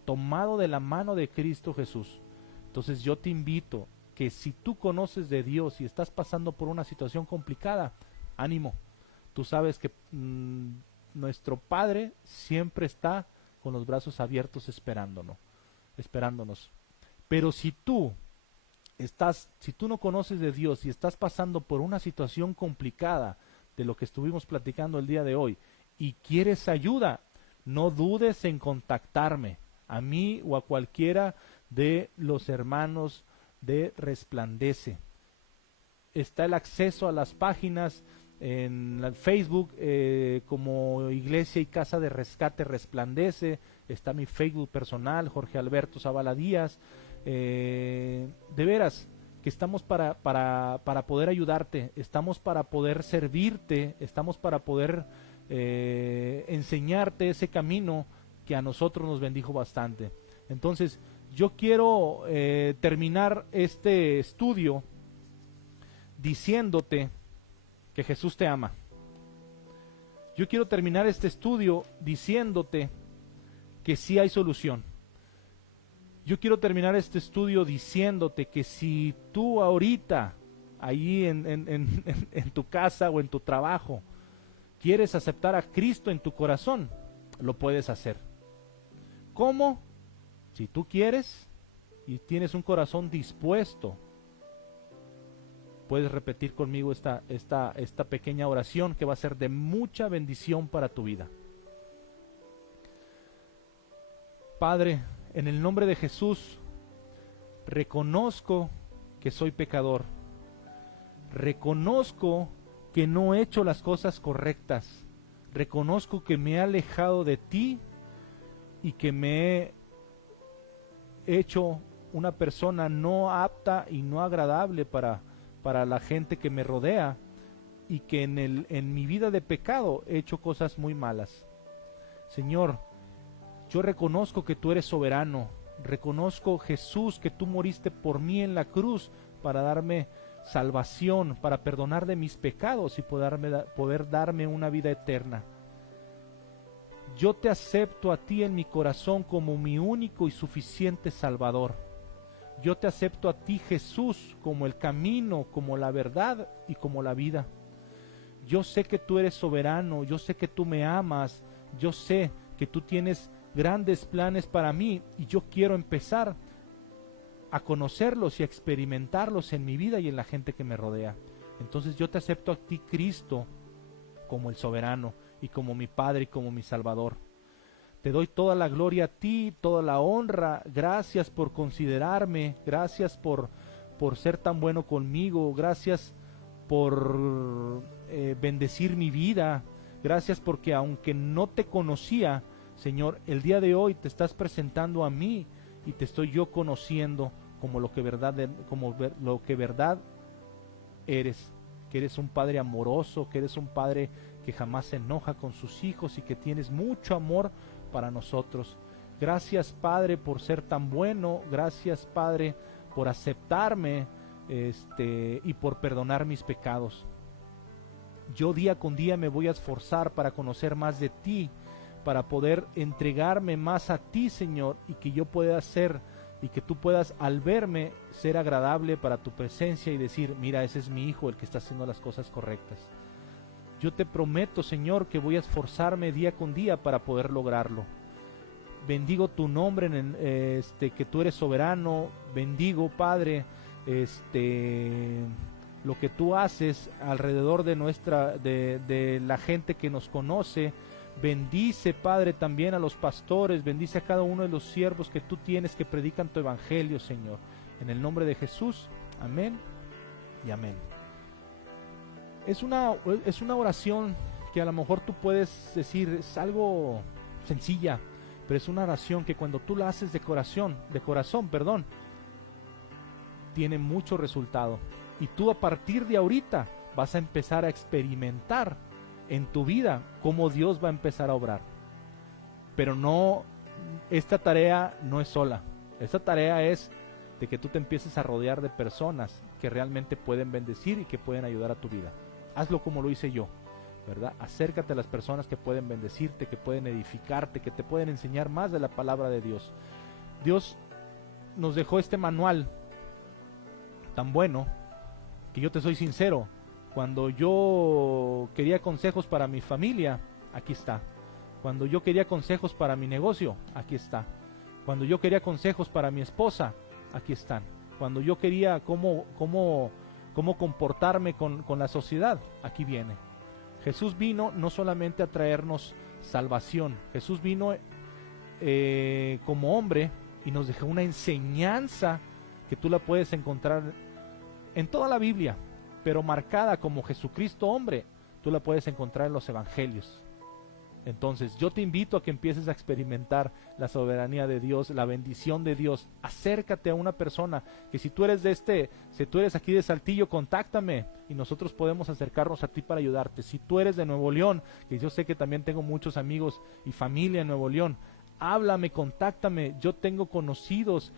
tomado de la mano de Cristo Jesús. Entonces yo te invito que si tú conoces de Dios y estás pasando por una situación complicada, ánimo. Tú sabes que nuestro Padre siempre está con los brazos abiertos esperándonos. Pero si tú no conoces de Dios y estás pasando por una situación complicada de lo que estuvimos platicando el día de hoy y quieres ayuda, no dudes en contactarme, a mí o a cualquiera de los hermanos de Resplandece. Está el acceso a las páginas en el Facebook como Iglesia y Casa de Rescate Resplandece. Está mi Facebook personal, Jorge Alberto Zavala Díaz. De veras que estamos para poder ayudarte, estamos para poder servirte, estamos para poder enseñarte ese camino que a nosotros nos bendijo bastante. Entonces yo quiero terminar este estudio diciéndote que Jesús te ama. Yo quiero terminar este estudio diciéndote que sí hay solución. Yo quiero terminar este estudio diciéndote que si tú ahorita, ahí en tu casa o en tu trabajo, quieres aceptar a Cristo en tu corazón, lo puedes hacer. ¿Cómo? Si tú quieres y tienes un corazón dispuesto, puedes repetir conmigo esta pequeña oración que va a ser de mucha bendición para tu vida. Padre, en el nombre de Jesús, reconozco que soy pecador. Reconozco que no he hecho las cosas correctas. Reconozco que me he alejado de ti y que me he hecho una persona no apta y no agradable para la gente que me rodea, y que en mi vida de pecado he hecho cosas muy malas. Señor, yo reconozco que tú eres soberano. Reconozco, Jesús, que tú moriste por mí en la cruz para darme salvación, para perdonar de mis pecados y poder darme una vida eterna. Yo te acepto a ti en mi corazón como mi único y suficiente Salvador. Yo te acepto a ti, Jesús, como el camino, como la verdad y como la vida. Yo sé que tú eres soberano, yo sé que tú me amas, yo sé que tú tienes grandes planes para mí y yo quiero empezar a conocerlos y a experimentarlos en mi vida y en la gente que me rodea. Entonces yo te acepto a ti, Cristo, como el soberano y como mi Padre y como mi Salvador. Te doy toda la gloria a ti, toda la honra. Gracias por considerarme, gracias por ser tan bueno conmigo, gracias por bendecir mi vida, gracias porque aunque no te conocía, Señor, el día de hoy te estás presentando a mí y te estoy yo conociendo como lo que verdad eres, que eres un Padre amoroso, que eres un Padre que jamás se enoja con sus hijos y que tienes mucho amor para nosotros. Gracias, Padre, por ser tan bueno. Gracias, Padre, por aceptarme y por perdonar mis pecados. Yo día con día me voy a esforzar para conocer más de ti, para poder entregarme más a ti, Señor, y que yo pueda ser, y que tú puedas al verme ser agradable para tu presencia y decir, mira, ese es mi hijo, el que está haciendo las cosas correctas. Yo te prometo, Señor, que voy a esforzarme día con día para poder lograrlo. Bendigo tu nombre, que tú eres soberano. Bendigo, Padre, lo que tú haces alrededor de la gente que nos conoce. Bendice, Padre, también a los pastores, bendice a cada uno de los siervos que tú tienes que predican tu evangelio, Señor. En el nombre de Jesús, amén y amén. Es una oración que a lo mejor tú puedes decir, es algo sencilla, pero es una oración que cuando tú la haces de corazón, tiene mucho resultado. Y tú a partir de ahorita vas a empezar a experimentar en tu vida cómo Dios va a empezar a obrar. Pero no, esta tarea no es sola. Esta tarea es de que tú te empieces a rodear de personas que realmente pueden bendecir y que pueden ayudar a tu vida. Hazlo como lo hice yo, ¿verdad? Acércate a las personas que pueden bendecirte, que pueden edificarte, que te pueden enseñar más de la palabra de Dios. Dios nos dejó este manual tan bueno que yo te soy sincero. Cuando yo quería consejos para mi familia, aquí está. Cuando yo quería consejos para mi negocio, aquí está. Cuando yo quería consejos para mi esposa, aquí están. Cuando yo quería cómo comportarme con la sociedad, aquí viene. Jesús vino no solamente a traernos salvación, Jesús vino como hombre y nos dejó una enseñanza que tú la puedes encontrar en toda la Biblia, pero marcada como Jesucristo hombre, tú la puedes encontrar en los evangelios. Entonces yo te invito a que empieces a experimentar la soberanía de Dios, la bendición de Dios. Acércate a una persona que si tú eres si tú eres aquí de Saltillo, contáctame y nosotros podemos acercarnos a ti para ayudarte. Si tú eres de Nuevo León, que yo sé que también tengo muchos amigos y familia en Nuevo León, háblame, contáctame. Yo tengo conocidos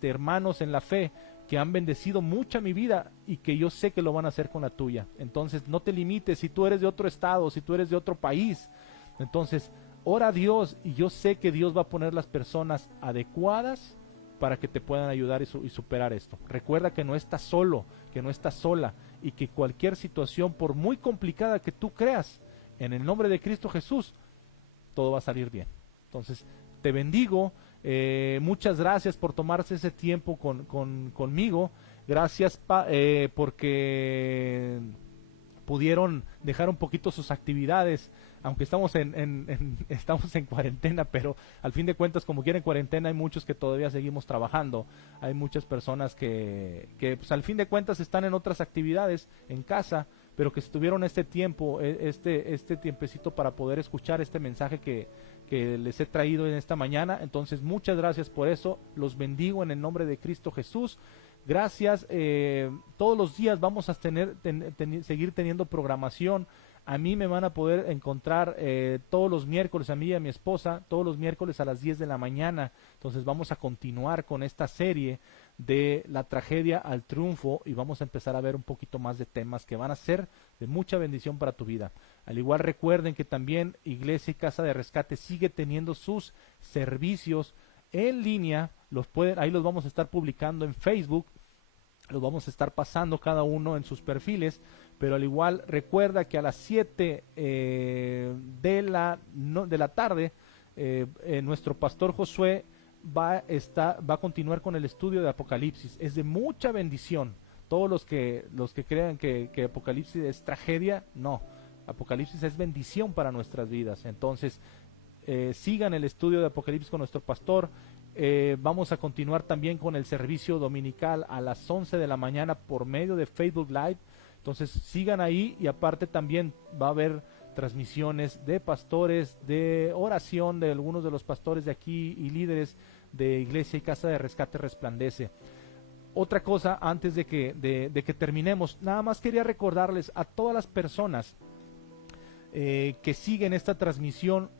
hermanos en la fe que han bendecido mucho mi vida y que yo sé que lo van a hacer con la tuya. Entonces no te limites, si tú eres de otro estado, si tú eres de otro país, entonces ora a Dios y yo sé que Dios va a poner las personas adecuadas para que te puedan ayudar y superar esto. Recuerda que no estás solo, que no estás sola y que cualquier situación, por muy complicada que tú creas, en el nombre de Cristo Jesús, todo va a salir bien. Entonces, te bendigo, muchas gracias por tomarse ese tiempo conmigo, gracias porque pudieron dejar un poquito sus actividades, aunque estamos estamos en cuarentena, pero al fin de cuentas, como quiera en cuarentena, hay muchos que todavía seguimos trabajando, hay muchas personas que pues, al fin de cuentas están en otras actividades en casa, pero que estuvieron este tiempo, este tiempecito para poder escuchar este mensaje que les he traído en esta mañana. Entonces muchas gracias por eso, los bendigo en el nombre de Cristo Jesús. Gracias, todos los días vamos a seguir teniendo programación. A mí me van a poder encontrar todos los miércoles, a mí y a mi esposa, todos los miércoles a las 10 de la mañana. Entonces vamos a continuar con esta serie de la tragedia al triunfo y vamos a empezar a ver un poquito más de temas que van a ser de mucha bendición para tu vida. Al igual recuerden que también Iglesia y Casa de Rescate sigue teniendo sus servicios en línea, ahí los vamos a estar publicando en Facebook, los vamos a estar pasando cada uno en sus perfiles, pero al igual recuerda que a las 7 de la tarde nuestro pastor Josué va a continuar con el estudio de Apocalipsis. Es de mucha bendición. Todos los que crean que Apocalipsis es tragedia, no. Apocalipsis es bendición para nuestras vidas. Entonces, sigan el estudio de Apocalipsis con nuestro pastor. Vamos a continuar también con el servicio dominical a las 11 de la mañana por medio de Facebook Live. Entonces sigan ahí y aparte también va a haber transmisiones de pastores, de oración de algunos de los pastores de aquí y líderes de Iglesia y Casa de Rescate Resplandece. Otra cosa antes de que terminemos, nada más quería recordarles a todas las personas que siguen esta transmisión,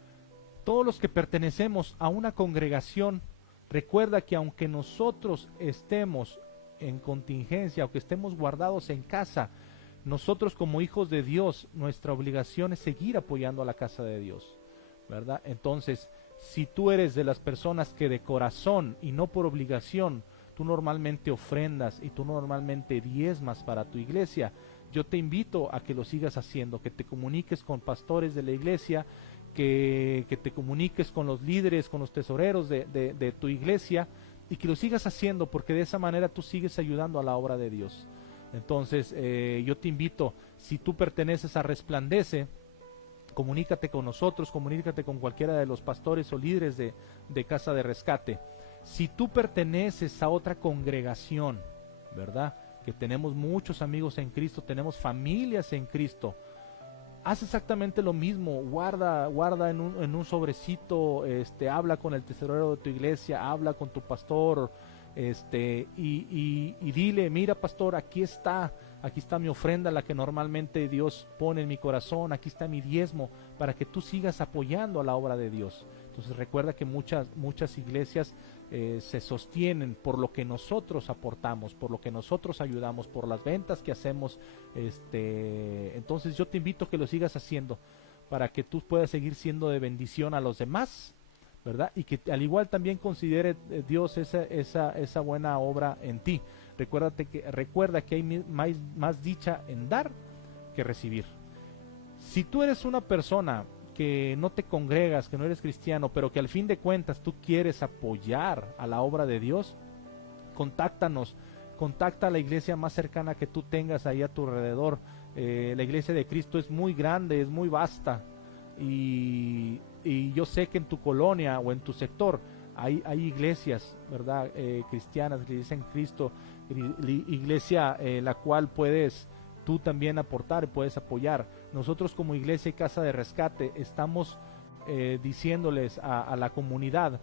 todos los que pertenecemos a una congregación, recuerda que aunque nosotros estemos en contingencia o que estemos guardados en casa, nosotros como hijos de Dios, nuestra obligación es seguir apoyando a la casa de Dios, ¿verdad? Entonces, si tú eres de las personas que de corazón y no por obligación, tú normalmente ofrendas y tú normalmente diezmas para tu iglesia, yo te invito a que lo sigas haciendo, que te comuniques con pastores de la iglesia, que te comuniques con los líderes, con los tesoreros de tu iglesia y que lo sigas haciendo, porque de esa manera tú sigues ayudando a la obra de Dios. Entonces yo te invito, si tú perteneces a Resplandece, comunícate con nosotros, comunícate con cualquiera de los pastores o líderes de Casa de Rescate. Si tú perteneces a otra congregación, ¿verdad? Que tenemos muchos amigos en Cristo, tenemos familias en Cristo, haz exactamente lo mismo, guarda en un sobrecito, habla con el tesorero de tu iglesia, habla con tu pastor, y dile, mira pastor, aquí está mi ofrenda, la que normalmente Dios pone en mi corazón, aquí está mi diezmo, para que tú sigas apoyando a la obra de Dios. Entonces recuerda que muchas iglesias se sostienen por lo que nosotros aportamos, por lo que nosotros ayudamos, por las ventas que hacemos. Entonces yo te invito a que lo sigas haciendo para que tú puedas seguir siendo de bendición a los demás, ¿verdad? Y que al igual también considere Dios esa buena obra en ti. Recuerda que hay más dicha en dar que recibir. Si tú eres una persona que no te congregas, que no eres cristiano, pero que al fin de cuentas tú quieres apoyar a la obra de Dios, contáctanos, contacta a la iglesia más cercana que tú tengas ahí a tu alrededor. La iglesia de Cristo es muy grande, es muy vasta, y yo sé que en tu colonia o en tu sector hay iglesias, ¿verdad? Cristianas, que dicen Cristo, iglesia la cual puedes tú también aportar y puedes apoyar. Nosotros como Iglesia y Casa de Rescate estamos diciéndoles a la comunidad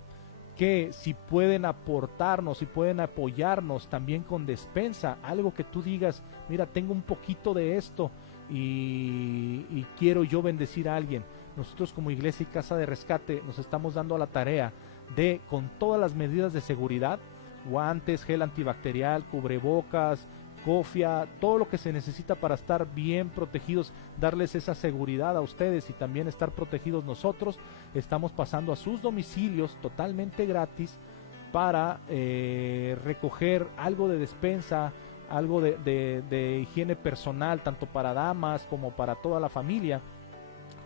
que si pueden aportarnos, si pueden apoyarnos también con despensa, algo que tú digas, mira, tengo un poquito de esto y quiero yo bendecir a alguien. Nosotros como Iglesia y Casa de Rescate nos estamos dando a la tarea de, con todas las medidas de seguridad, guantes, gel antibacterial, cubrebocas, cofia, todo lo que se necesita para estar bien protegidos, darles esa seguridad a ustedes y también estar protegidos nosotros. Estamos pasando a sus domicilios totalmente gratis para recoger algo de despensa, algo de higiene personal, tanto para damas como para toda la familia.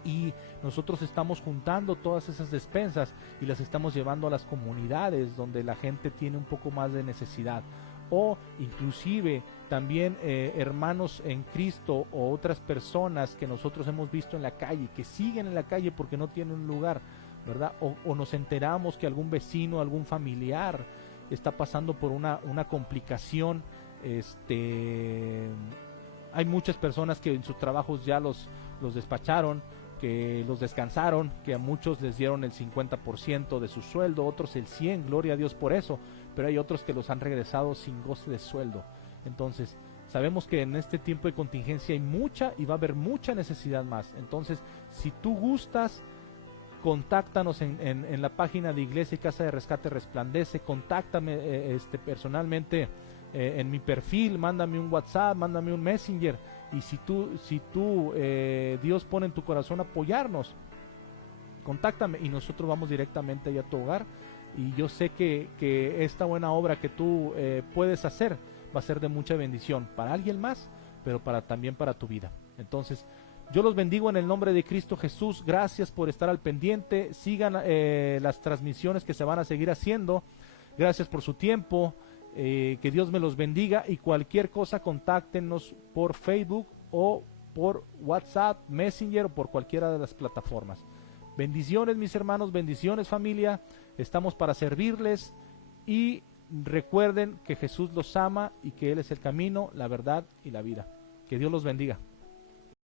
Y nosotros estamos juntando todas esas despensas y las estamos llevando a las comunidades donde la gente tiene un poco más de necesidad, o inclusive también hermanos en Cristo o otras personas que nosotros hemos visto en la calle, que siguen en la calle porque no tienen un lugar, ¿verdad? O nos enteramos que algún vecino, algún familiar está pasando por una complicación. Hay muchas personas que en sus trabajos ya los despacharon, que los descansaron, que a muchos les dieron el 50% de su sueldo, otros el 100%, gloria a Dios por eso, pero hay otros que los han regresado sin goce de sueldo. Entonces, sabemos que en este tiempo de contingencia hay mucha y va a haber mucha necesidad más. Entonces, si tú gustas, contáctanos en la página de Iglesia y Casa de Rescate Resplandece, contáctame personalmente en mi perfil, mándame un WhatsApp, mándame un Messenger, y si tú Dios pone en tu corazón apoyarnos, contáctame y nosotros vamos directamente allá a tu hogar. Y yo sé que esta buena obra que tú puedes hacer va a ser de mucha bendición para alguien más, pero también para tu vida. Entonces, yo los bendigo en el nombre de Cristo Jesús. Gracias por estar al pendiente. Sigan las transmisiones que se van a seguir haciendo. Gracias por su tiempo. Que Dios me los bendiga, y cualquier cosa contáctenos por Facebook o por WhatsApp, Messenger o por cualquiera de las plataformas. Bendiciones, mis hermanos, bendiciones, familia. Estamos para servirles, y recuerden que Jesús los ama y que Él es el camino, la verdad y la vida. Que Dios los bendiga.